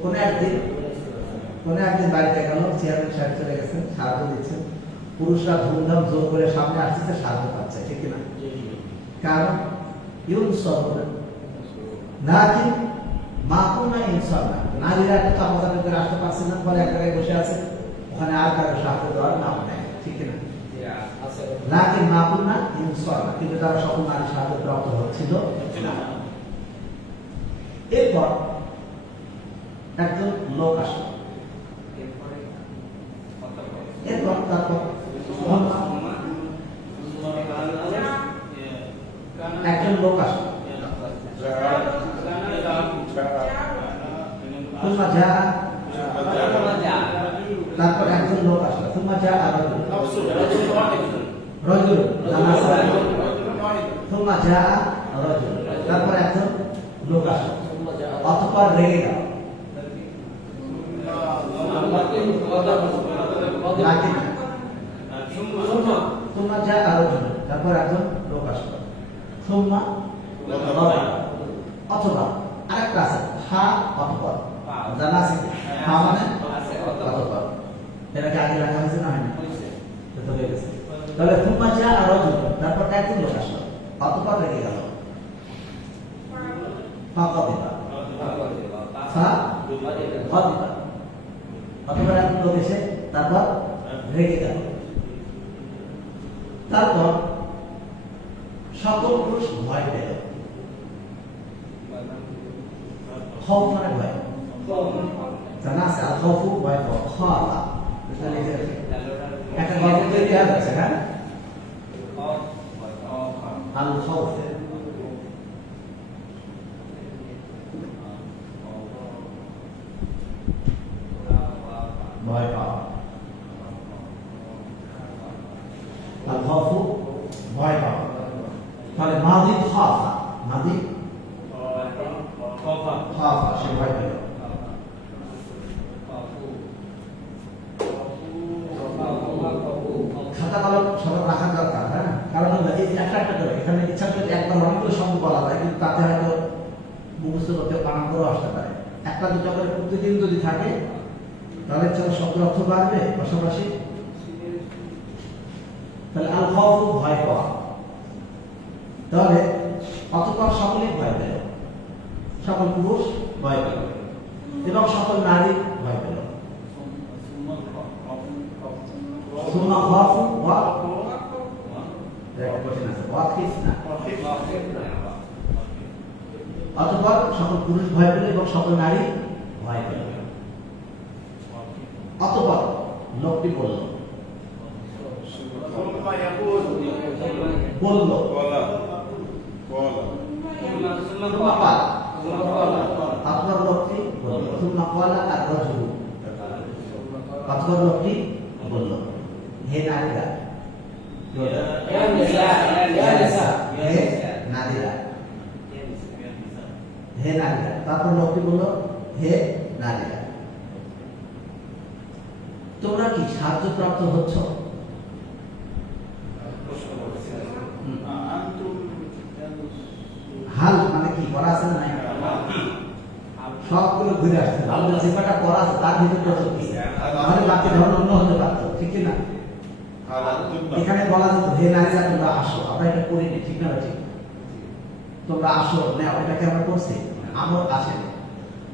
কোন একদিন বাড়িতে গেল, চেয়ারম্যান সাহেব চলে গেছেন, সাহায্য দিচ্ছেন। পুরুষরা ধুমধাম জোর করে সামনে আসতেছে, সাহায্য পাচ্ছে, ঠিক না? কারণ ইউনসারুনা লাকিন মা কুন্না ইউনসারুনা, নারীরা একটা চাপাচাপি করে আসতে পারছে না, পরে এক জায়গায় বসে আছে, ওখানে আর কারো সাহায্য দেওয়ার নাম নেই, ঠিক না? লাকিন মা কুন্না ইউনসারুনা, কিন্তু তারা সকল নারী সাহায্য প্রাপ্ত হচ্ছিল না। এরপর একজন লোক আসলো, এরপর তারপর একজন লোক আসলো, ثم جاء তারপর একজন লোক আসলো, ثم جاء رجل ثم جاء رجل তারপর একজন লোক আসলো, অতঃপর রেগে গেল। ثم جاء رجل তারপর একজন লোক আসলো, ثم অথবা আরেকটা আছে হা অথবা, জানা আছে হা মানে অথবা, এটাকে আগে রাখা হয়েছে না হয়নি? তো হয়ে গেছে। তাহলে ثم جاء رجل তারপর একজন লোক আসলো, অথবা রেগে গেল, فغضب অথবা একজন লোক এসে তারপর রেগে গেল। তারপর সকল পুরুষ ভয় পেল। খৌফ মানে ভয়, জানা আছে আল খৌফু ভয় পাওয়া, খাওয়া এটা লিখে রাখি। একটা গল্প তৈরি আছে, হ্যাঁ, আল খৌফ ভয় পাওয়া, আল খৌফু ভয় পাওয়া। তাহলে মাদি খাফা, মাদি খাফা সে ভয় পেল। খাতা কলম সবার রাখা দরকার, হ্যাঁ, কারণ এই একটা একটা করে এখানে ইচ্ছা করে একবার অনেকগুলো শব্দ বলা যায়, কিন্তু তাতে হয়তো মুখস্থ করতে বানান করেও আসতে পারে। একটা দুটো করে প্রতিদিন যদি থাকে তাহলে শব্দের অর্থ বাড়বে পাশাপাশি। তাহলে আল খাউফু ভয় পাওয়া, তাহলে অতঃপর সকলেই ভয় পেল, সকল পুরুষ ভয় পেল এবং সকল নারী ভয় পেল। সুম্মা খাফু ওয়া ওয়াখিফনা, অতঃপর সকল পুরুষ ভয় পেল এবং সকল নারী ভয় পেল। অতঃপর লোকটি বলল, বলল আপনার লোকটি বলল, সুম্মা ক্বালা আর-রাজুলু, আপনার লোকটি বলল, হে নারীরা, হে নারীরা, হে নারীরা। তারপর লোকটি বলল, হে নারীরা, তোমরা কি সাহায্যপ্রাপ্ত হচ্ছ? হাল মানে কি করা আছে না? সবগুলো ঘুরে আসছে, আমাদের যে কটা করা আছে তার ভিতরে প্রচুর কি, তাহলে বাকি ধরন অন্য হতে পারত, ঠিক না? এখানে বলা যেত হে নারীরা তোমরা আসো, আমরা এটা করিনি, ঠিক না? ঠিক, তোমরা আসো না, এটাকে আমরা করছি, আমর আসেনি।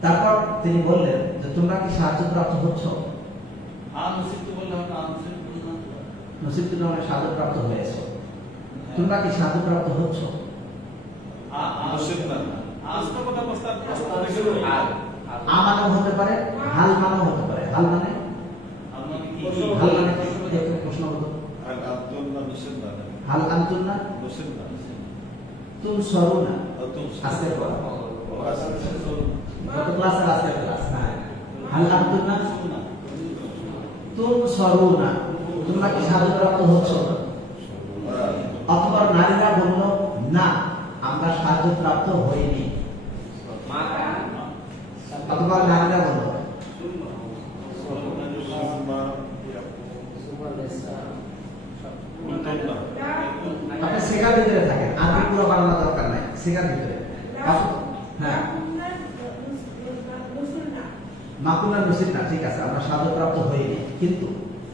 তারপর তিনি বললেন যে তোমরা কি সাহায্যপ্রাপ্ত হচ্ছ? নসিব তুমি অনেক সাহায্যপ্রাপ্ত হয়েছ, তোমরা কি সাহায্যপ্রাপ্ত হচ্ছ? আমানও হতে পারে, হাল মানও হতে পারে। হাল মানে প্রশ্ন হতো হাল আনতুন্না তুনসরুনা, আজকের পর গত ক্লাসের আজকের ক্লাস, হাল আনতুন্না তুনসরুনা, তোমরা কি সাহায্যপ্রাপ্ত হচ্ছ? অথবা নারীরা বলল, না আমরা সাহায্যপ্রাপ্ত হইনি। অথবা নারীরা বলল, আপনি শেখার ভিতরে থাকেন, আগে পুরো বানানোর দরকার নাই, শেখার ভিতরে। হ্যাঁ, মাকুনা নসিব না, ঠিক আছে, আমরা সাহায্যপ্রাপ্ত হইনি, কিন্তু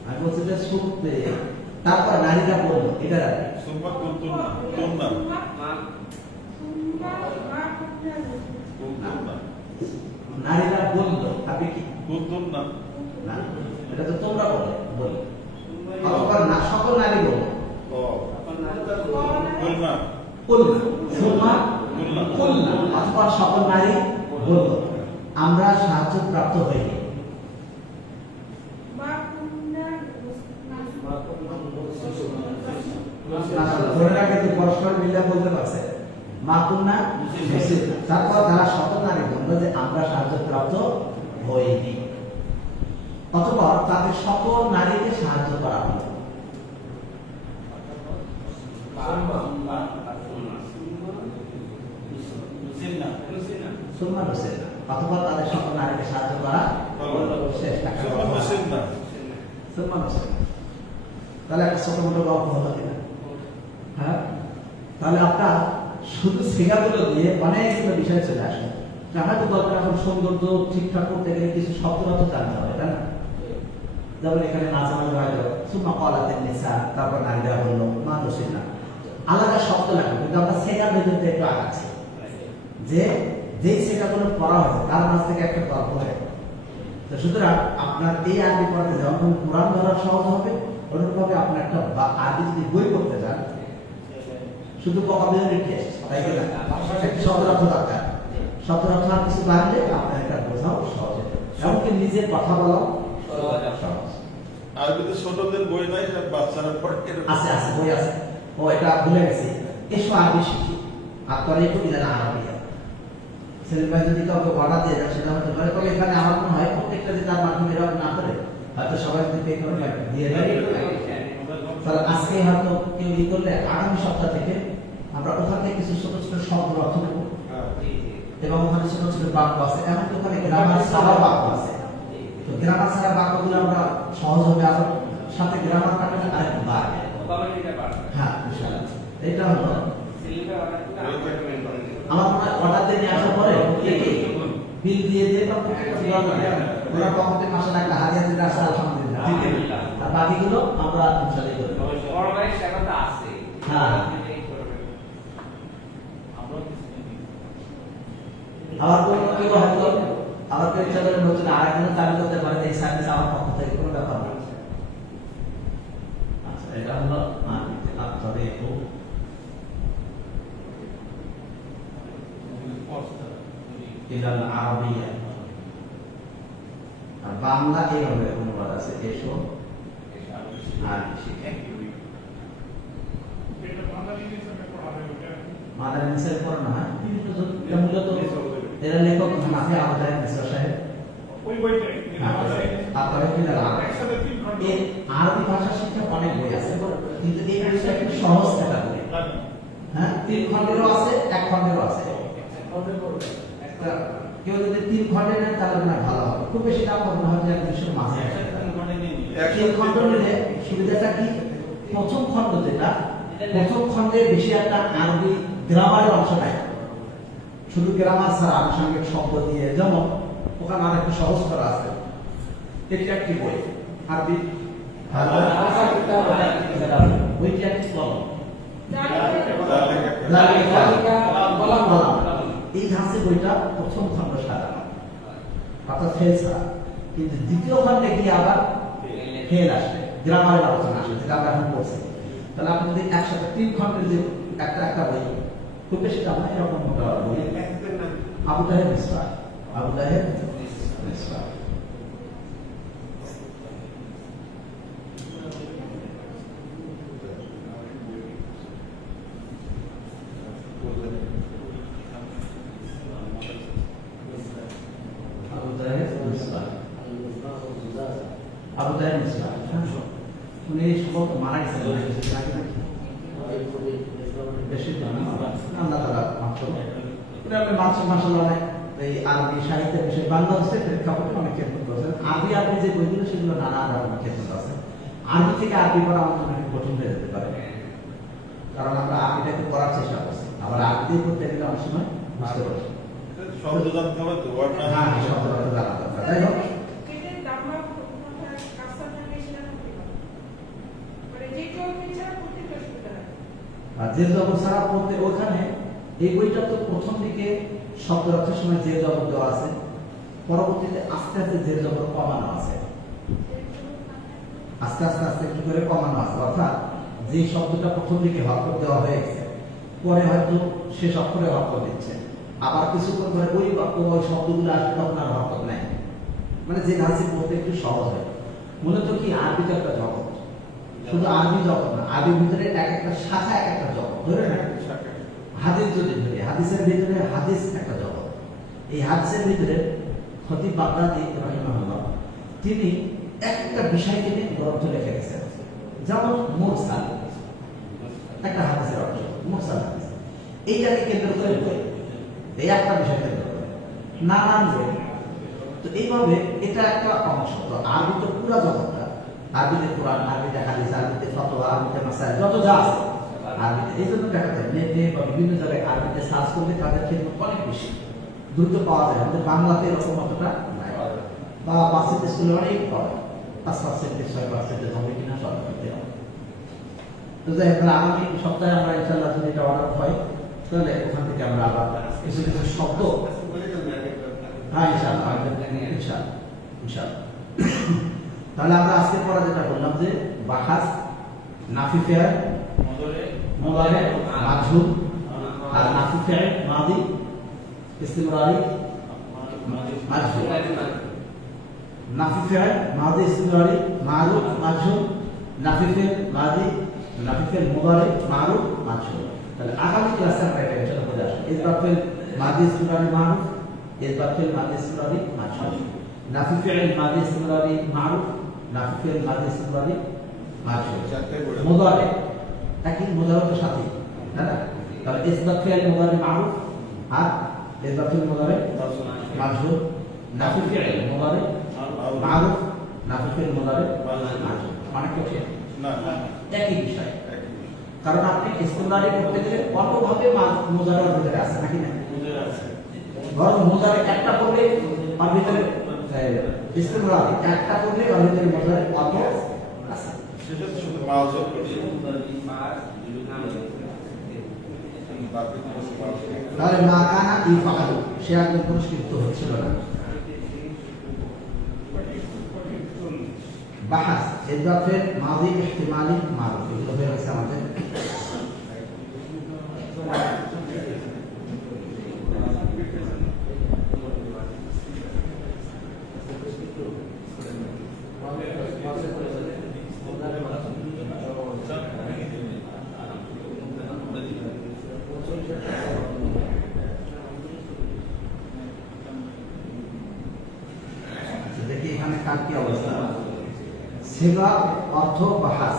আমি বলছি যে শুনতে। তারপর নারীরা বলল, এটা নারীরা বলল, আপনি কি না, এটা তো তোমরা বলে বল, অথবা না সকল নারী বলল, অতঃপর সকল নারী বলল আমরা সাহায্য প্রাপ্ত হইনি। ধরে কিন্তু পরস্পর মিলে বলতে পারছে মা কুন্না মুসিরনা। তারপর তারা সকল নারী বলল যে আমরা সাহায্য প্রাপ্ত হইনি। অতঃপর তাদের সকল নারীকে সাহায্য করা হলো। সুন্নাহ মুসিরনা। অতঃপর তাদের সকল নারীকে সাহায্য করা শেষ। সুন্নাহ মুসিরনা। সুন্নাহ মুসিরনা। তাহলে একটা ছোট মোটো গল্প হলো কিনা? হ্যাঁ, তাহলে আপনার শুধু সিগাগুলো দিয়ে অনেকগুলো বিষয় চলে আসে। হয়তো গল্পের এখন সৌন্দর্য ঠিকঠাক করতে গেলে কিছু শব্দ অর্থ জানতে হবে, তাই না? যেমন এখানে মাঝে মাঝে হয়তো সুম্মা ক্বালাতিন নিসা, তারপর নারীরা বললো মা মুসিরনা, আলাদা শব্দ লাগবে। কিন্তু আমরা সেগা ভেতরে একটু আগাচ্ছি যে যেই সেগাগুলো পড়া হয়েছে তার মাঝ থেকে একটা গল্প হয়। তো সুতরাং আপনার এই আরবি পড়াতে যখন কোরআন ধরা সহজ হবে, অনুরূপভাবে আপনার একটা আরবি যদি বই পড়তে যান, শুধু ভোকাবুলারি টেস্ট, তাই না? একটা শব্দ অর্থ দরকার, শব্দ অর্থ আর কিছু লাগলে আপনার এটা বোঝাও সহজ। এমনকি নিজের কথা বলাও সহজ। আরবিতে ছোটদের বই নাই, বাচ্চারা পড়ে। আছে আছে বই আছে। ও এটা ভুলে গেছি। এসো আরবি শিখি। আর পরে একটু বিধান আরবি। ছেলেমেয়ে যদি কাউকে অর্ডার দিয়ে দেন সেটা হতে পারে। তবে এখানে আমার মনে হয় প্রত্যেকটা যদি তার মাধ্যমে এরকম না করে, হয়তো সবাই যদি পে করে দিয়ে দেয়, তাহলে আজকে হয়তো কেউ ই করলে আগামী সপ্তাহ থেকে আমরা ওখান থেকে কিছু ছোট ছোট শব্দ অর্থ নেব, এবং ওখানে ছোট ছোট বাক্য আছে। এমনকি ওখানে গ্রামার ছাড়াও বাক্য আছে। তো গ্রামার ছাড়া বাক্যগুলো আমরা সহজ হবে, আর সাথে গ্রামার কাটাটা আরেকটু বাড়বে। হ্যাঁ, ইনশাআল্লাহ। এটা হলো আমার মনে হয় অর্ডার দিয়ে নিয়ে আসার পরে বিল দিয়ে দিয়ে ওরা কমতে মাসে একটা হাজার দিন আসে, আলহামদুলিল্লাহ। আর বাকিগুলো আমরা ইনশাআল্লাহ করব। হ্যাঁ, আবার কোনো কেউ হয়তো আবার কেউ ইচ্ছা করে নতুন আরেকজন চালু করতে পারে, এই সার্ভিস আমার পক্ষ থেকে কোনো ব্যাপার না। আচ্ছা, এটা হলো তবে ইলাল আরবিয়া। আর বাংলা এইভাবে অনুবাদ আছে, এসো আরবি শিখে। মাদার নিসের পড়ানো হয় বিভিন্ন মূলত এরা লেখক হানাফি আবুদাই মিসর সাহেব। আপনারা কি এর আরবি ভাষা শিক্ষা অনেক বই আছে, কিন্তু এই বইটা একটু সহজ ক্যাটাগরি। হ্যাঁ, 3 খণ্ডেরও আছে, 1 খণ্ডেরও আছে। কেউ যদি 3 খণ্ডে নেন তাহলে না ভালো হবে। খুব বেশি দাম হবে না, হয়তো 100 মাসে 3 খণ্ড নিলে সুবিধাটা কি? প্রথম খণ্ড যেটা, প্রথম খণ্ডে বেশি একটা আরবি গ্রামারের অংশ নাই, শুধু গ্রামার ছাড়া আনুষঙ্গিক শব্দ দিয়ে, যেমন ওখানে আরেকটু সহজ করা আছে। এটা একটি বই আরবি, বইটি একটি কলম, এই ধাঁচে বইটা প্রথম খণ্ড সাজানো, অর্থাৎ ফেল ছাড়া। কিন্তু দ্বিতীয় খণ্ডে গিয়ে আবার ফেল আসবে, গ্রামারের আলোচনা আসবে, যেটা আমরা এখন পড়ছি। তাহলে আপনি যদি একসাথে 3 খণ্ডের যে একটা বই, খুব বেশি দাম না, এরকম মোটা বই, আবু তাহের মিসবাহ, আবু তাহের মিসবাহ। আবু তাহের মিসবাহ উনি সম্ভবত মারা গেছেন বেশি আল্লাহ তাআলা মাত্র মাশাআল্লাহ অনেক এই আরবি সাহিত্যের বিষয়ে বাংলাদেশের প্রেক্ষাপটে অনেক ক্ষেত্র করেছেন। আরবি যে বইগুলো সেগুলো নানা রকমের ক্ষেত্র আছে। আরবি থেকে আরবি পড়া আমাদের অনেক কঠিন হয়ে যেতে পারে, কারণ আমরা আরবিটাকে পড়ার চেষ্টা করছি, আবার আরবি দিয়ে করতে গেলে অনেক সময় বুঝতে পারছি শব্দ জানতে হবে তো, ওয়ার্ড না। হ্যাঁ, শব্দ জানা দরকার। তাই হোক, আর যে জবর ছাড়া পড়তে ওখানে এই বইটা তো প্রথম দিকে শব্দ রক্ষার সময় যে জবর দেওয়া আছে, পরবর্তীতে আস্তে আস্তে যে জবর কমানো আছে, আস্তে আস্তে আস্তে একটু করে কমানো আছে। অর্থাৎ যে শব্দটা প্রথম দিকে হরকত দেওয়া হয়েছে, পরে হয়তো সে অক্ষরে হরকত দিচ্ছে, আবার কিছুক্ষণ পরে ওই বাক্য ওই শব্দগুলো আসবে তখন আর হরকত নাই, মানে যে ধাঁচে পড়তে একটু সহজ হয়। মূলত কি আরবিটা একটা জগৎ, শুধু আরবি জগৎ না, আরবির ভিতরে এক একটা শাখা এক একটা জগৎ। ধরে না হাদিস যদি ধরি, হাদিসের ভিতরে হাদিস একটা জগৎ। এই হাদিসের ভিতরে খতিব বাগদাদি রাহিমাহুল্লাহ তিনি একটা বিষয়কে নিয়ে গ্রন্থ লিখে গেছেন, যেমন মুরসাল একটা হাদিসের অংশ, মুরসাল হাদিস এইটাকে কেন্দ্র করে এই একটা বিষয় কেন্দ্র করে নানান বই। তো এইভাবে এটা একটা অংশ। তো আরবি তো পুরো জগৎটা, আরবিতে কোরআন, আরবিতে হাদিস, আরবিতে ফতোয়া, আরবিতে মাসাইল, যত যা আছে আরবিতে। এই জন্য দেখা যায় নেটে বা বিভিন্ন জায়গায় আরবিতে সার্চ করলে তাদের ক্ষেত্রে অনেক বেশি দ্রুত পাওয়া যায়। আমাদের বাংলাতে এরকম অতটা নাই, বা পার্সেন্ট স্কুলে অনেক পাওয়া, 5% 6% হবে কিনা সব করতে হবে। তো যাই হোক, আগামী সপ্তাহে আমরা ইনশাআল্লাহ যদি এটা অর্ডার হয় তাহলে ওখান থেকে আমরা আবার কিছু কিছু শব্দ, হ্যাঁ ইনশাআল্লাহ ইনশাআল্লাহ ইনশাআল্লাহ। তাহলে আমরা আজকে পড়া যেটা বললাম যে বাহাস, নাফি ফেয়ার, মুদারে, মাজহুর, আর নাফি ফেয়ার, মাদি, ইস্তিমরারি, মাজহুর। নাফি ফেয়ার, মাদি, ইস্তিমরারি, মারুফ, মাজহুর, নাফি ফেয়ার, মাদি, নাফি ফেয়ার, মুদারে, মারুফ, মাজহুর। তাহলে আগামী ক্লাসে আমরা এটা ইনশাআল্লাহ পড়ে আসব। ইসবাত ফেল মাদি, ইস্তিমরারি, মারুফ, ইসবাত ফেল মাদি, ইস্তিমরারি, মাজহুর। নাফি ফেয়ার, মাদি, ইস্তিমরারি, মারুফ, নাফি ফেয়ার, মাদি, ইস্তিমরারি, মাজহুর। মুদারে একই মুদারের সাথে, তাই না? তাহলে ইসবাত ফেল মুদারে মারুফ আর ইসবাত ফেল মুদারে মাজহুর, নাফি ফেল মুদারে মারুফ, নাফি ফেল মুদারে মাজহুর। অনেক কঠিন না একই বিষয়, কারণ আপনি ইস্তিমরারি করতে গেলে অন্যভাবে মুদারের ভিতরে আছে নাকি না? বরং মুদারে একটা পড়লে আর ভিতরে ইস্তিমরারি একটা পড়লে আর ভিতরে মুদারে অল্প আছে। সেটা তো শুধু মাউজের তাহলে মা কানা ইফআলু, সে একজন পুরস্কৃত হচ্ছিল না। বাহাস, ইদাফের মাদি, ইহতিমালি, মারুফ, এগুলো হয়ে গেছে আমাদের। দেখি এখানে কার কি অবস্থা। সেবা অর্থ বাহাস,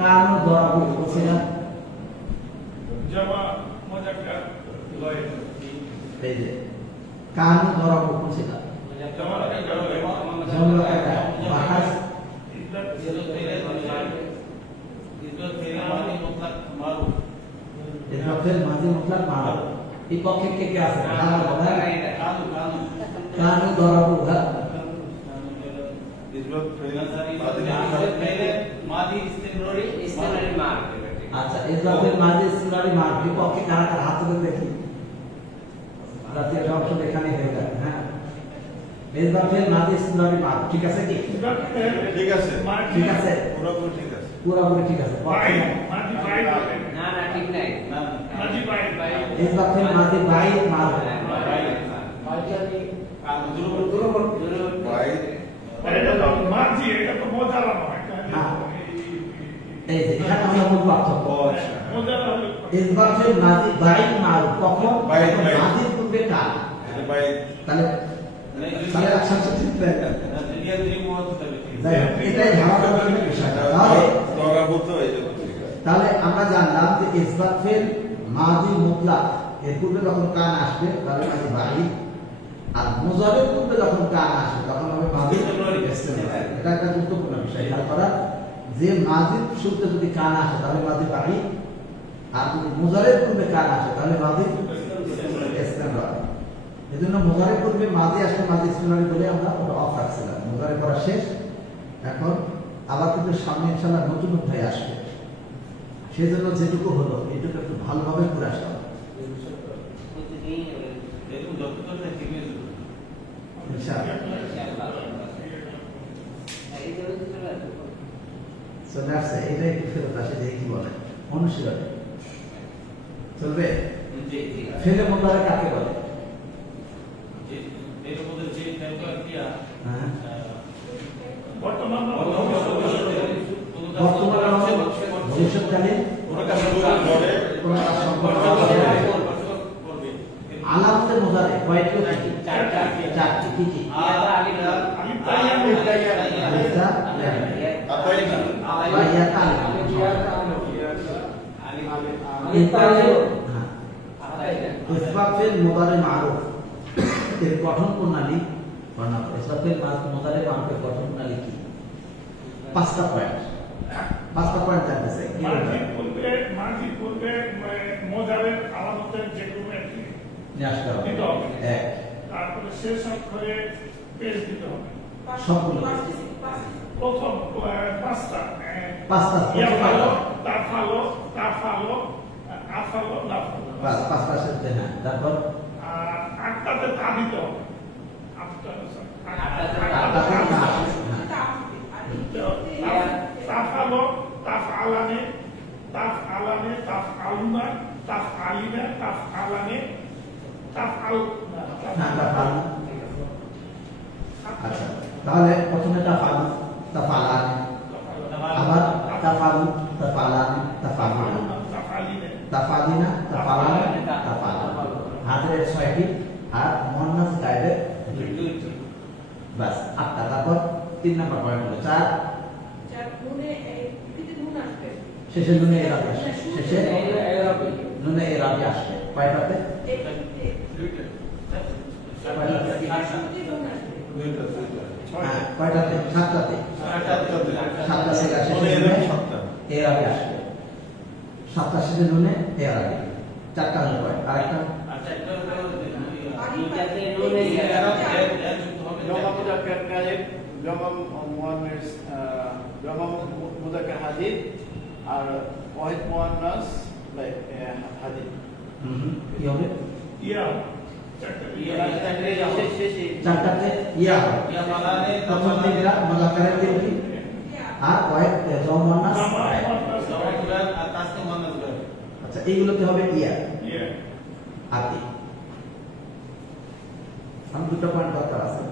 কারণ দরাবু বলছিলা জামা মুজাক্কার লয়, এই যে কারণ দরাবু বলছিলা জামা মুজাক্কার লয়, জমলা এটা বাহাস ইদ্দাত মাদি মুতলাক মারুফ, ইদাফের মাদি মুতলাক মারুফ। এই পক্ষে কে কে আছে? কারণ দরাবু হ্যাঁ আচ্ছা, ইসবাতের মাঝে ইস্তিমরারি মারুফ, এই পক্ষে কারা কারা হাত তুলে দেখি। জাতীয় অপশন এখানে হয়ে যাবে। হ্যাঁ, ইসবাতের মাঝে ইস্তিমরারি মারুফ, ঠিক আছে কি? ঠিক আছে, ঠিক আছে, পুরোপুরি ঠিক আছে। পুরোপুরি ঠিক আছে। বাই মাদি বাই না না ঠিক নাই, মাদি বাই ইসবাতের মাঝে বাই মারুফ, ভাই এটা তো মাদি, এটা তো মোজালা নয়। হ্যাঁ। এই যে এখানে আমরা মূল পার্থক্য। মোজালা হলো ইসবাতের মাঝে বাই মারুফ, কখন? বাই, যখন বাই। মাঝির পূর্বে কার। এটা ভাই তাহলে তাহলে আচ্ছা ঠিক আছে। যাই হোক, এটাই ধারণা করার বিষয়টা। তাহলে দরা বলতে হয় এটা ঠিক আছে। তাহলে আমরা জানলাম যে ইসবাত ফেল মাদি মুতলাক এর পূর্বে যখন কান আসবে তাহলে মাদি বাড়ি, আর মুজারের পূর্বে যখন কান আসবে তখন হবে মাদি ইস্তিমরারি। এটা একটা গুরুত্বপূর্ণ বিষয় খেয়াল করা, যে মাদির শুরুতে যদি কান আসে তাহলে মাদি বাড়ি, আর যদি মুজারের পূর্বে কান আসে তাহলে মাদি ইস্তিমরারি। এজন্য মুজারের পূর্বে মাদি আসলে মাদি ইস্তিমরারি বলে আমরা ওটা অফ রাখছিলাম। মুজারে করা শেষ, এখন আবার কিন্তু সামনে ইনশাআল্লাহ নতুন অধ্যায় আসবে, সেই জন্য যেটুকু হলো এইটুকু একটু ভালোভাবে করে আসতে হবে চলে আসছে। এটাই একটু ফেরত আসে, দেখি কি বলে অনুশীলন চলবে। জি জি ফেলে মুদারে কাকে বলে? জি এর মধ্যে যে ব্যবহার ক্রিয়া হ্যাঁ বর্তমান বর্তমান ভবিষ্যৎকালীন কোনো কাজ শুরু করে কোন কাজ সম্পন্ন করবে আলামতে মুদারে কয়টি থাকে? চারটি কি কি? আলিফা আতাই না বা ইয়াতা ইসবাতের মুদারে মারুফ এর গঠন প্রণালী বর্ণনা করো। ইসবাতের মুদারে মারুফের গঠন প্রণালী কি? পাঁচটা পয়েন্ট জানতে চাই। কি বলবেন? মাঝি পূর্বে মোজারের আলামতের যে কোনো একটি নিয়ে আসতে হবে। দিতে হবে। এক, তারপরে শেষ অক্ষরে পেজ দিতে হবে। সবগুলো প্রথম পাঁচটা পাঁচটা ইয়াফালো তাফালো তাফালো আফালো লাফালো পাঁচটা সাথে হ্যাঁ। তারপর আর আটটাতে তা দিতে হবে। তাফালো তাফআলানে তাফআলানে তাফআলুনা তাফআলিনা তাফআলানে তাফআলনা হ্যাঁ তাফাল। আচ্ছা তাহলে প্রথমে তাফাল তাফালান, আবার তাফালু তাফালান তাফালুনা তাফআলিনা তাফালিনা তাফালান তাফালান। হাতের 6টি আর মুয়ান্নাস গায়বের 2টি। বাস 8টা। তারপর 3 নাম্বার পয়েন্ট হলো 4 শেষে নুনে এরাবি আসবে। শেষে নুনে এরাবি আসবে কয়টাতে? হ্যাঁ কয়টাতে? 7টাতে। 7টা শেখা শেষে নুনে এরাবি আসবে। 7টা শেষে নুনে এরাবি। 4টা হলো কয়? আরেকটা আচ্ছা এটা হলো দুইটাতে নুনে যুক্ত হবে জমা মুযাক্কার গায়েব, জমা মুয়ান্নাস জমা মুযাক্কার হাদিদ আর ওয়াহিদ মুয়ান্নাস হাদিদ। কি হবে? ইয়া চারটাতে ইয়া হবে। ইয়া মালানে প্রথম তিনটা মুযাক্কারের 3টি আর ওয়াহিদ মুয়ান্নাস। জমাতুলান আর তাসনিম মুয়ান্নাস। আচ্ছা এইগুলোতে হবে ইয়া ইয়া আর কি? আমি দুটো পয়েন্ট দরকার আছে।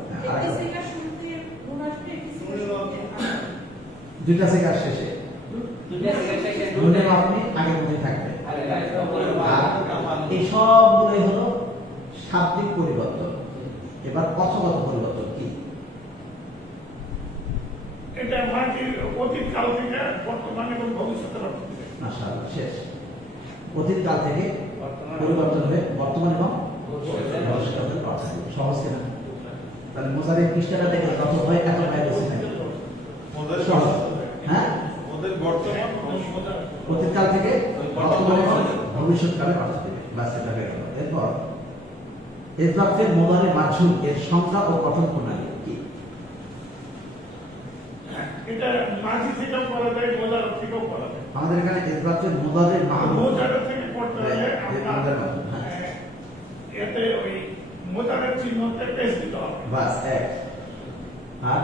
দুইটা সেকার শেষে নুনে আপনি আগের মধ্যে থাকবে। আর এই সবগুলোই হলো শাব্দিক পরিবর্তন। এবার কথাগত পরিবর্তন কি? এটা মাটির অতীত কাল থেকে বর্তমান এবং ভবিষ্যতের অর্থ দিবে। মাশাআল্লাহ শেষ। অতীত কাল থেকে পরিবর্তন হবে বর্তমান এবং ভবিষ্যতের অর্থ দিবে। সহজ কিনা? তাহলে মুজারির পৃষ্ঠাটা দেখে কত হয় এত বাইরে বসে থাকে। ওদের সহজ। হ্যাঁ ওদের বর্তমান অতীতকাল থেকে বর্তমান এবং ভবিষ্যৎকালে অর্থ দিবে। বাস এটা হয়ে গেল। এরপর ইসবাতের মুদারে মাঝুল এর সংজ্ঞা ও গঠন প্রণালী কি? এটা মাঝি থেকেও করা যায়, মোজার থেকেও করা যায়। আমাদের এখানে ইসবাতের মুদারে মারুফ মোজার থেকে করতে হলে আপনার হ্যাঁ। এতে ওই মোজারের চিহ্নতে পেজ দিতে হবে। বাস এক। আর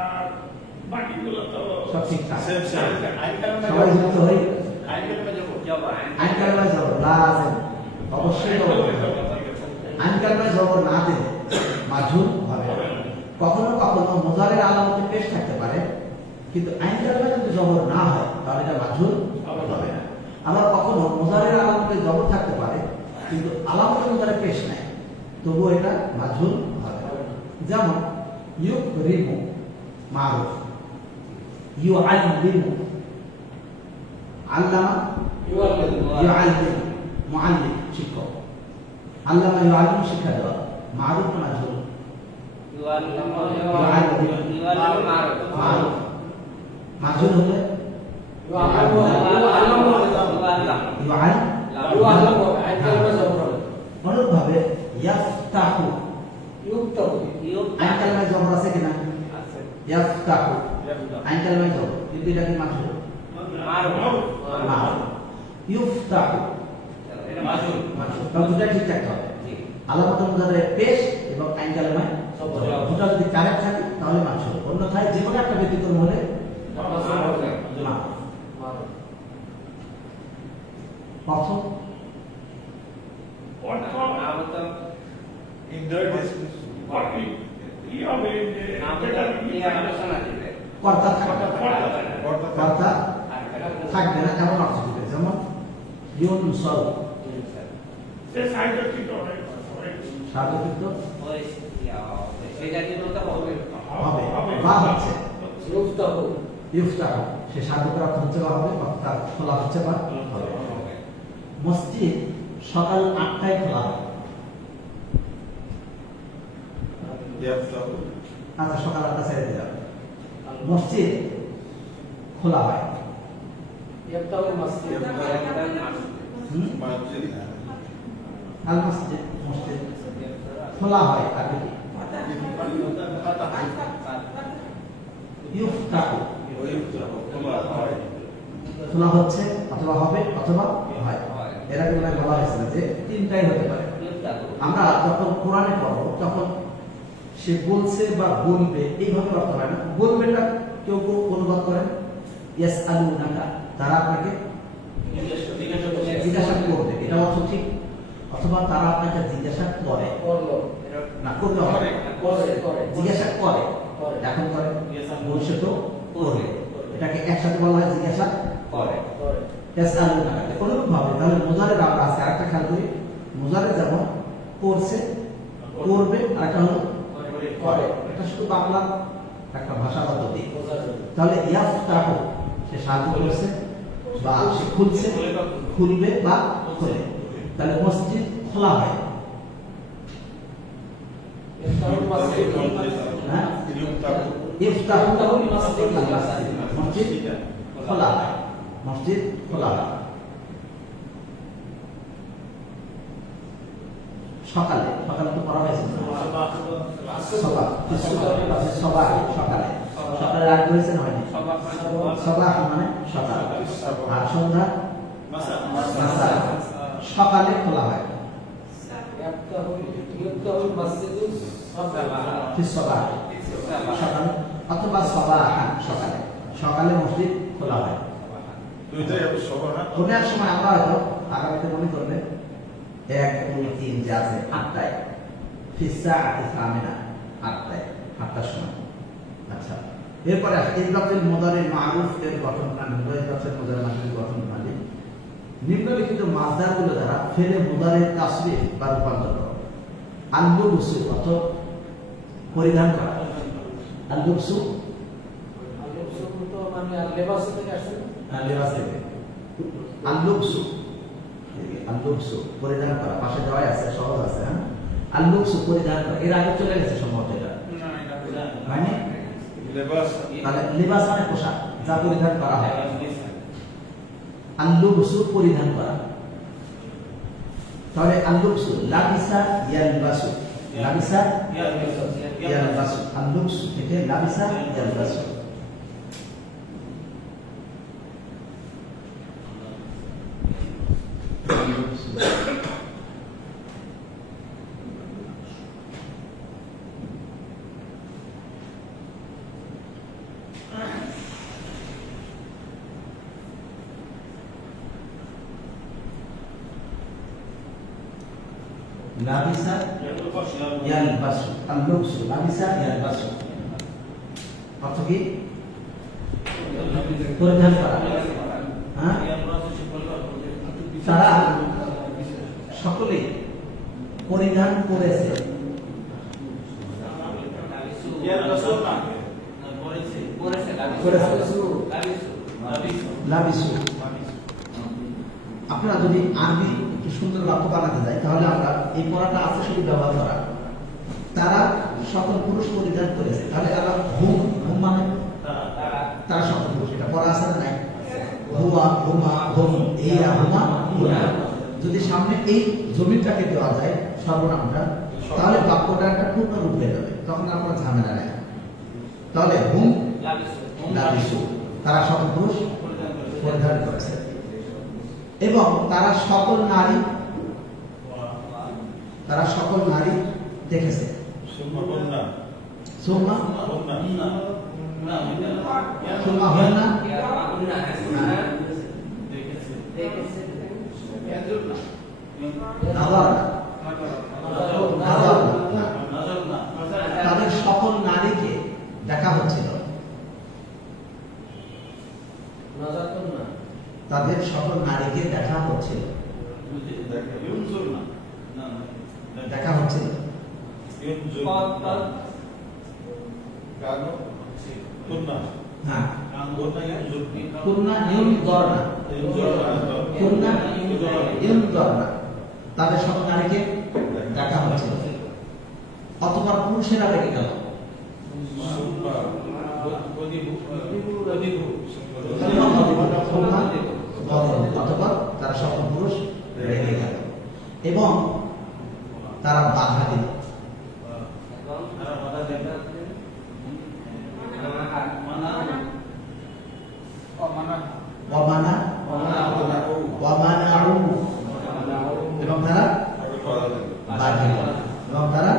আর বাকিগুলো তো সব ঠিকঠাক। সেম সেম সবাই যুক্ত হয়ে আইন কালামে জবা আইন কালামায় জবর লাজিম অবশ্যই জবর আইন কালামায় জবর না দিলে মাঝুল হবে না। কখনো কখনো মুজারের আলামতে পেশ থাকতে পারে কিন্তু আইন কালামায় যদি জবর না হয় তাহলে এটা মাঝুল হবে না। আবার কখনো মুজারের আলামতে জবর থাকতে পারে কিন্তু আলামতে মুজারে পেশ নাই তবুও এটা মাঝুল হবে না। যেমন ইউকরিমু মারুফ, ইউআল্লিমু আল্লামা ইউআল্লিম মুআল্লিম শিক্ষক, আল্লামা ইউআল্লিম শিক্ষা দেওয়া। মারুফ না মাঝুল? মারুফ। মাঝুল হলে অনুরূপভাবে ইয়াফতাহু আইন কালামায় জবর আছে কিনা? ইয়াফতাহু আইন কালামায় জবর কিন্তু এটা কি মাঝুল? মারুফ। ইউফতাহু মাঝুল। তাহলে দুটো ঠিক থাকতে হবে। আলামতুল মুজারে পেশ এবং আইন কালামায় জবর। দুটো যদি কারেক্ট থাকে তাহলে মাঝুল, অন্যথায় যে কোনো একটা ব্যতিক্রম হলে মারুফ। প্রথম Indirect কি হবে যে আলোচনা দিবে কর্তা থাকবে কর্তা থাকবে না এমন অর্থ দিবে, যেমন ইউনসাল সে সাহিত্য হবে সার্বকৃত ওই সেটা কিন্তু তো হবে হবে বা হচ্ছে ইফতাহু ইফতাহ, সে সার্বকের অর্থ হচ্ছে বা হবে, অর্থাৎ খোলা হচ্ছে বা হবে। মসজিদ সকাল 8টায় খোলা হয়। আচ্ছা, সকাল 8টা ছেড়ে দিলাম। মসজিদ খোলা হয়। ইফতাহু মাসজিদ হুম? আল মসজিদ, মসজিদ খোলা হয়। আগে কি? ইফতাহু, খোলা হচ্ছে অথবা হবে অথবা হয়। এরা কি বলা হয়েছিল যে তিনটাই হতে পারে। আমরা যখন কোরআনে পড়বো তখন সে বলছে বা বলবে এইভাবে অর্থ হয় না। বলবেটা কেউ কেউ অনুবাদ করেন ইয়াসআলুনাকা, তারা আপনাকে জিজ্ঞাসা করবে, এটা অর্থ ঠিক। অথবা তারা আপনাকে জিজ্ঞাসা করে, করলো না করতে হবে, করে জিজ্ঞাসা করে, এখন করে ভবিষ্যৎ করবে। এটাকে একসাথে বলা হয় জিজ্ঞাসা করে। ইয়াসআলুনাকা কোনরূপ ভাবে তাহলে মুজারে আমরা আজকে আরেকটা খেয়াল করি। মুজারে যেমন করছে, করবে, আর একটা হলো করে। এটা শুধু বাংলা একটা ভাষাগত দিক। তাহলে ইয়াফতাহু সে সাহায্য করছে বা সে খুলছে, খুলবে বা খোলে। তাহলে মসজিদ খোলা হয়। ইফতাহু মাসজিদ হ্যাঁ, ইফতাহু মসজিদ, মসজিদ খোলা হয়, মসজিদ খোলা হয়। সকালে, সকালে তো পড়া হয়েছে সবাহ, সবাহ সকালে, সকালে রাত হয়েছে না হয়নি? সবাহ মানে সকাল, আর সন্ধ্যা মাসা, সকালে খোলা হয়। ইফতাহু মাসজিদু ফিস সবাহ, সকালে অথবা সবাহান সকালে, সকালে মসজিদ খোলা হয়। কোনো এক সময় আমরা হয়তো আগামীতে মনে করবে 1, 2, 3 যে আছে 8টায়, ফিসা আতিসামিনা 8টায়, 8টার সময়। আচ্ছা, এরপরে ইদরাতুল মুদারি মারুফ এর গঠন প্রণালী, ইদরাতুল মুদারি মারুফ গঠন প্রণালী। নিম্নলিখিত মাসদারগুলো দ্বারা ফেলে মুদারির তাসরিফ বা রূপান্তর করো। আল-লুবসু অর্থ পরিধান করা, আল-লুবসু তো মানে লেবাস থেকে আসছে লেবাস থেকে, আল-লুবসু আল-লুবসু পরিধান করা, পাশে দেওয়াই আছে, সহজ আছে। হ্যাঁ, আল-লুবসু পরিধান করা, এর আগে চলে গেছে সম্ভবত এটা, মানে তাহলে লিবাস মানে পোশাক, যা পরিধান করা হয়। আল-লুবসু পরিধান করা, তাহলে আল-লুবসু লাবিসা ইয়ালবাসু, লাবিসা ইয়ালবাসু, আল-লুবসু থেকে লাবিসা ইয়ালবাসু। লাবিসা ইয়ালবাসু, আল-লুবসু লাবিসা ইয়ালবাসু অর্থ কি? পরিধান করা। হ্যাঁ, তারা সকলে পরিধান করেছে। লাবিসু, আপনারা যদি আরবি একটু সুন্দর বাক্য বানাতে যাই তাহলে আমরা এই পড়াটা আছে শুধু ব্যবহার করা। তারা সকল পুরুষ পরিধান করেছে, তাহলে আমরা হুম, হুম মানে তারা সকল পুরুষ, এটা পড়া আছে না নাই? হুয়া, হুমা, হুম, ইয়া, হুমা, হুনা। যদি সামনে এই জমিটাকে দেওয়া যায় সর্বনামটা, তাহলে বাক্যটা একটা পূর্ণ রূপ হয়ে যাবে, তখন আর কোনো ঝামেলা নেই। তাহলে হুম লাবিসু, তারা সকল পুরুষ পরিধান করেছে, এবং তারা সকল নারী, তারা সকল নারী দেখেছে। সুম্মা হুন্না, সুম্মা হুন্না নাযারনা, নাযারনা সকল নারীকে দেখা হচ্ছিল। ইউনজুর না দেখা হচ্ছিল। কানো কুন্না হ্যাঁ, কুন্না ইউজুর কুন্না ইউনজরনা, কুন্না ইউনজরনা, তাদের সকল নারীকে দেখা হচ্ছিল। অথবা পুরুষেরা রেখে গেল। অথবা তারা সকল পুরুষ রেখে গেল এবং তারা বাধা দিল। এবং তারা বাধা দিল এবং তারা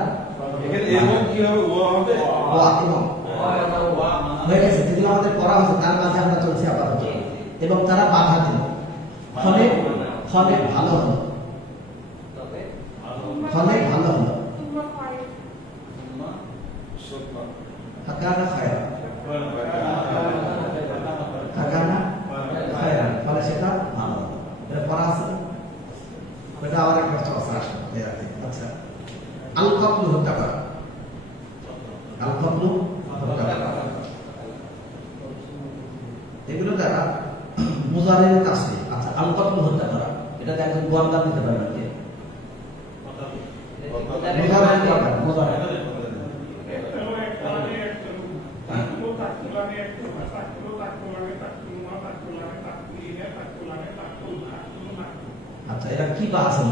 এবং কি হবে ও হবে এবং হয়ে গেছে, যেগুলো আমাদের পড়া হয়েছে তার মাঝে আমরা চলছি আপাতত। এবং তারা বাধা দিল, ফলে ফলে ভালো হলো, ফলে ভালো হলো। হাকানা খায়রা, হাকানা খায়রা, ফলে সেটা ভালো হলো। এটা পড়া আছে, এটা আবার একটা চর্চা আসবে। আচ্ছা, আল কতলু হত্যা করা, আল কতলু হত্যা করা, এগুলো দ্বারা মুজারের তাসরিফ। আচ্ছা, আল কতলু হত্যা করা, এটা একজন বর্ণনা দিতে পারবেন কে? মুজারের কথা, মুজারের আচ্ছা, এটা কি বা আছে?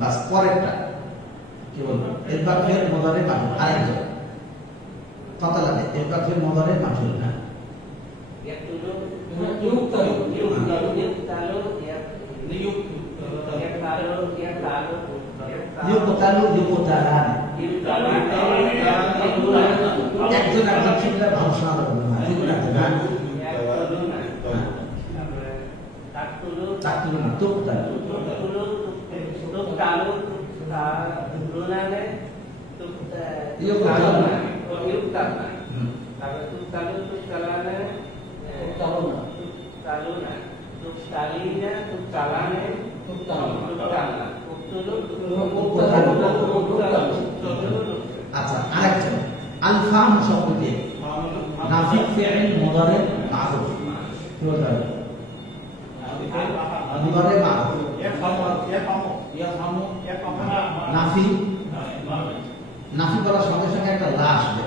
বাস পরেরটা কি বলবো? এরবার ফের মুজারে মাফুল, আরেকজন কথা লাগে। এরবার ফের মুজারে মাফুল। হ্যাঁ, ইউক্তালু ইউক্তালান, একজন একজন শুনলে ভালো শোনা যাবে না। তাকতুলু না, তুকতালু, আচ্ছা, আরেকজন আলফাম শব্দ দিয়ে নাফিক ফি'ল মুদারি মারুফ কি বলতে হবে? মুদারি মারুফ নাফি, নাফি করার সঙ্গে সঙ্গে একটা লা আসবে।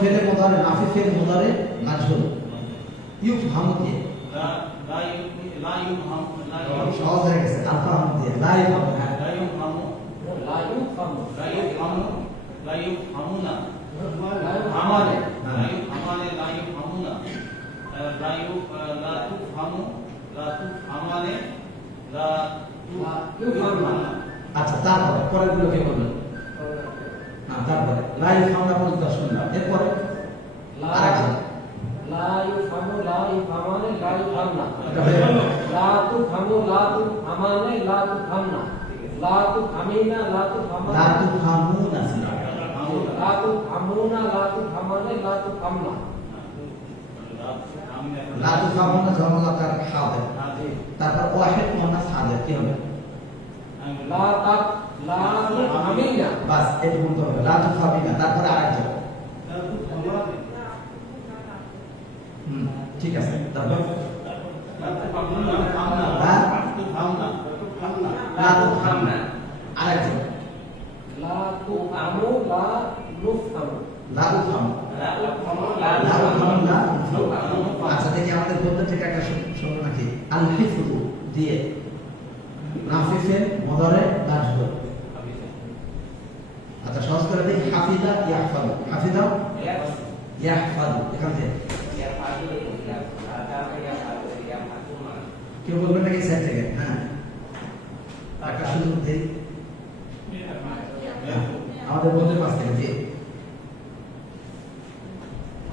ফেলে মুদারি, নাফি ফেল মুদারি মাজহুল, ইউফহামু দিয়ে সহজ হয়ে গেছে। আলফাম দিয়ে লা ইউফহামু, হ্যাঁ আচ্ছা, তারপরে পরের গুলো কে বলবেন? হ্যাঁ, তারপরে লা ইউফহামু পর্যন্ত শুনলাম। এরপরে আরেকজন লা ইউফহামু, লা ইউফহামানে, লা ইউফহামনা, এটা হয়ে গেল। লা তুফহামু, লা তুফহামানে, লা তুফহামনা, লা তুফহামিনা, লা তুফহামানা, লা তুফহামুনা, লা তুফহামুনা, লা তুফহামানে, লা তুফহামনা, লা তুফহামুনা জমালাকার হাদির। তারপর ওয়াহিদ মুন্নাস হাদির কি হবে? লা তাক, লা তুফহামিনা, বাস এটা বলতে হবে, লা তুফহামিনা। তারপরে আরেকজন, ঠিক আছে। তারপর আরেকজন লা তুফহামু, লা নুফহামু, লা উফহামু, লা উফহামু, লা উফহামু। আচ্ছা, দেখি আমাদের বলতে থেকে একটা শুনুন নাকি। আল হিফযু দিয়ে নাফি ফেল মুদারি মাজহুল। আচ্ছা, সহজ করে দেখি। হাফিজা ইয়াহফাজু, হাফিজা ইয়াহফাজু, এখান থেকে কেউ বলবেন নাকি সাইড থেকে? হ্যাঁ, একটা সুযোগ দিই আমাদের বন্ধুর কাছ থেকে যে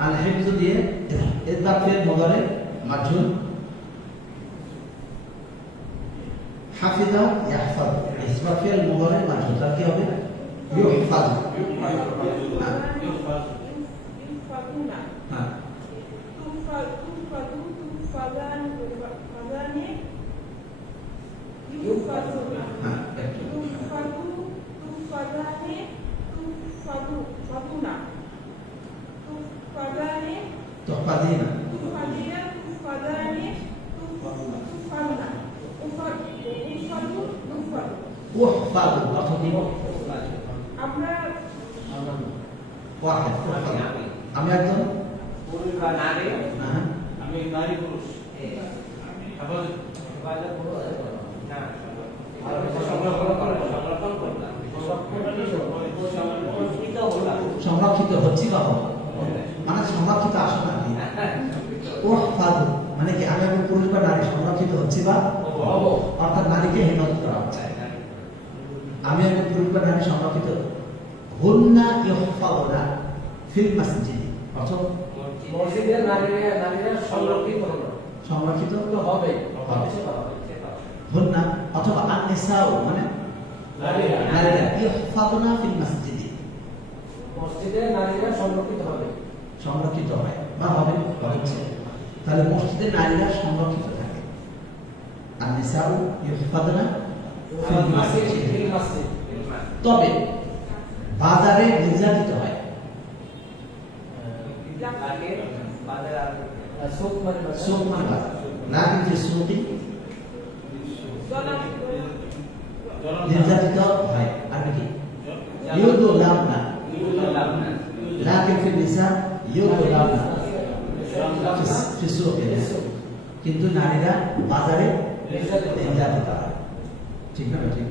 আল হিফযু দিয়ে ইসবাত ফিল মুদারি মাজহুল, হাফিজা ইয়াহফাজ, ইসবাত ফিল মুদারি মাজহুল, তার কি হবে? ইউহফাজ। ইউফাকুনা, হ্যাঁ, তুফাদু উহফাদু অর্থ কি? আমরা ওয়াহিদ উহফাদু। আমি একজন পুরুষ বা নারী হ্যাঁ আমি নারী পুরুষ হেফাজত বাজার পুরো না আর সংরক্ষণ করলাম সংরক্ষিত হলাম সংরক্ষিত হচ্ছি বা হবো। মানে সংরক্ষিত আসো না কি? উহফাদু মানে কি আমি একজন পুরুষ বা নারী সংরক্ষিত হচ্ছি বা হবো। অর্থাৎ নারীকে হেফাজত করা হচ্ছে। আমি একজন পুরুষ বা নারী সংরক্ষিত হুন্না ইউহফাদুনা ফিল মাসজিদ অর্থ মসজিদে নারীরা সংরক্ষিত হলো, সংরক্ষিত তো হবে হবে। সেটা হবে। হুন্না অথবা আন-নিসাউ মানে নারীরা নারীরা ইউহফাদুনা ফিল মাসজিদ মসজিদে নারীরা সংরক্ষিত হবে। সংরক্ষিত হয় বা হবে বা হচ্ছে। তাহলে মসজিদে নারীরা সংরক্ষিত থাকে। আন-নিসাউ ইউহফাদুনা ফিল মাসজিদ। তবে বাজারে নির্যাতিত হয়। লাগে বাজার আর সুখ মানে সুক মানে বাজার। লাকিন ফি সুকি নির্যাতিত হয়। আর কি? ইউদুলামনা লাকিন ফি নিসা ইউদুলামনা ফি সুকি। কিন্তু নারীরা বাজারে নির্যাতিত হয়। ঠিক না ঠিক?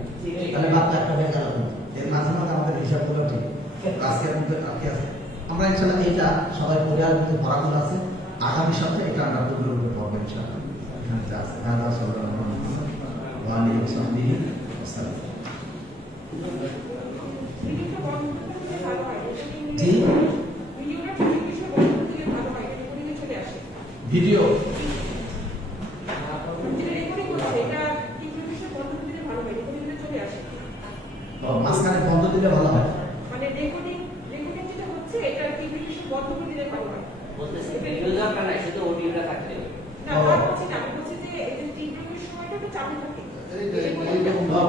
তাহলে বাচ্চা একটা হয়ে গেল। এর মাঝে মাঝে আমাদের হিসাবগুলো ঠিক আজকের মধ্যে কালকে আছে। আমরা ইনশাআল্লাহ এটা সবাই পরিবার মধ্যে পড়াগুলো আছে। আগামী সপ্তাহে এটা আমরা পূর্ণরূপে পড়বো ইনশাআল্লাহ। এখানে যা আছে হাদা সাল্লাল্লাহু আলাইহি ওয়া আলিহি ওয়াসাল্লাম। ভিডিওটা বন্ধ করতে ভালো হয় জি ভিডিওটা ঠিক বিষয় বন্ধ করতে ভালো হয় এটা করে চলে আসে ভিডিও যেটা রেকর্ডিং হচ্ছে এটা ঠিক বিষয় বন্ধ করতে ভালো হয় রেকর্ডিং চলে আসে মাঝখানে বন্ধ দিলে ভালো হয়। মানে রেকর্ডিং যেটা হচ্ছে এটা ঠিক বিষয় বন্ধ করে দিলে ভালো হয় বলতেছে ভিডিও দরকার নাই শুধু অডিওটা থাকলে না আর বলছি না আমি বলছি যে এই যে ঠিক বিষয় সময়টা তো চালু থাকে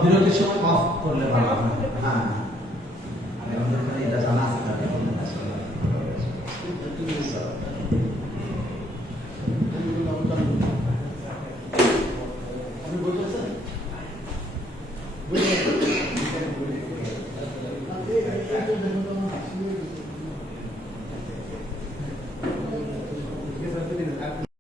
বিরতির সময় অফ করলে ভালো হয়। হ্যাঁ আমি আমাদের এখানে এটা জানা আছে তাহলে আমি বলতেছেন বুঝলেন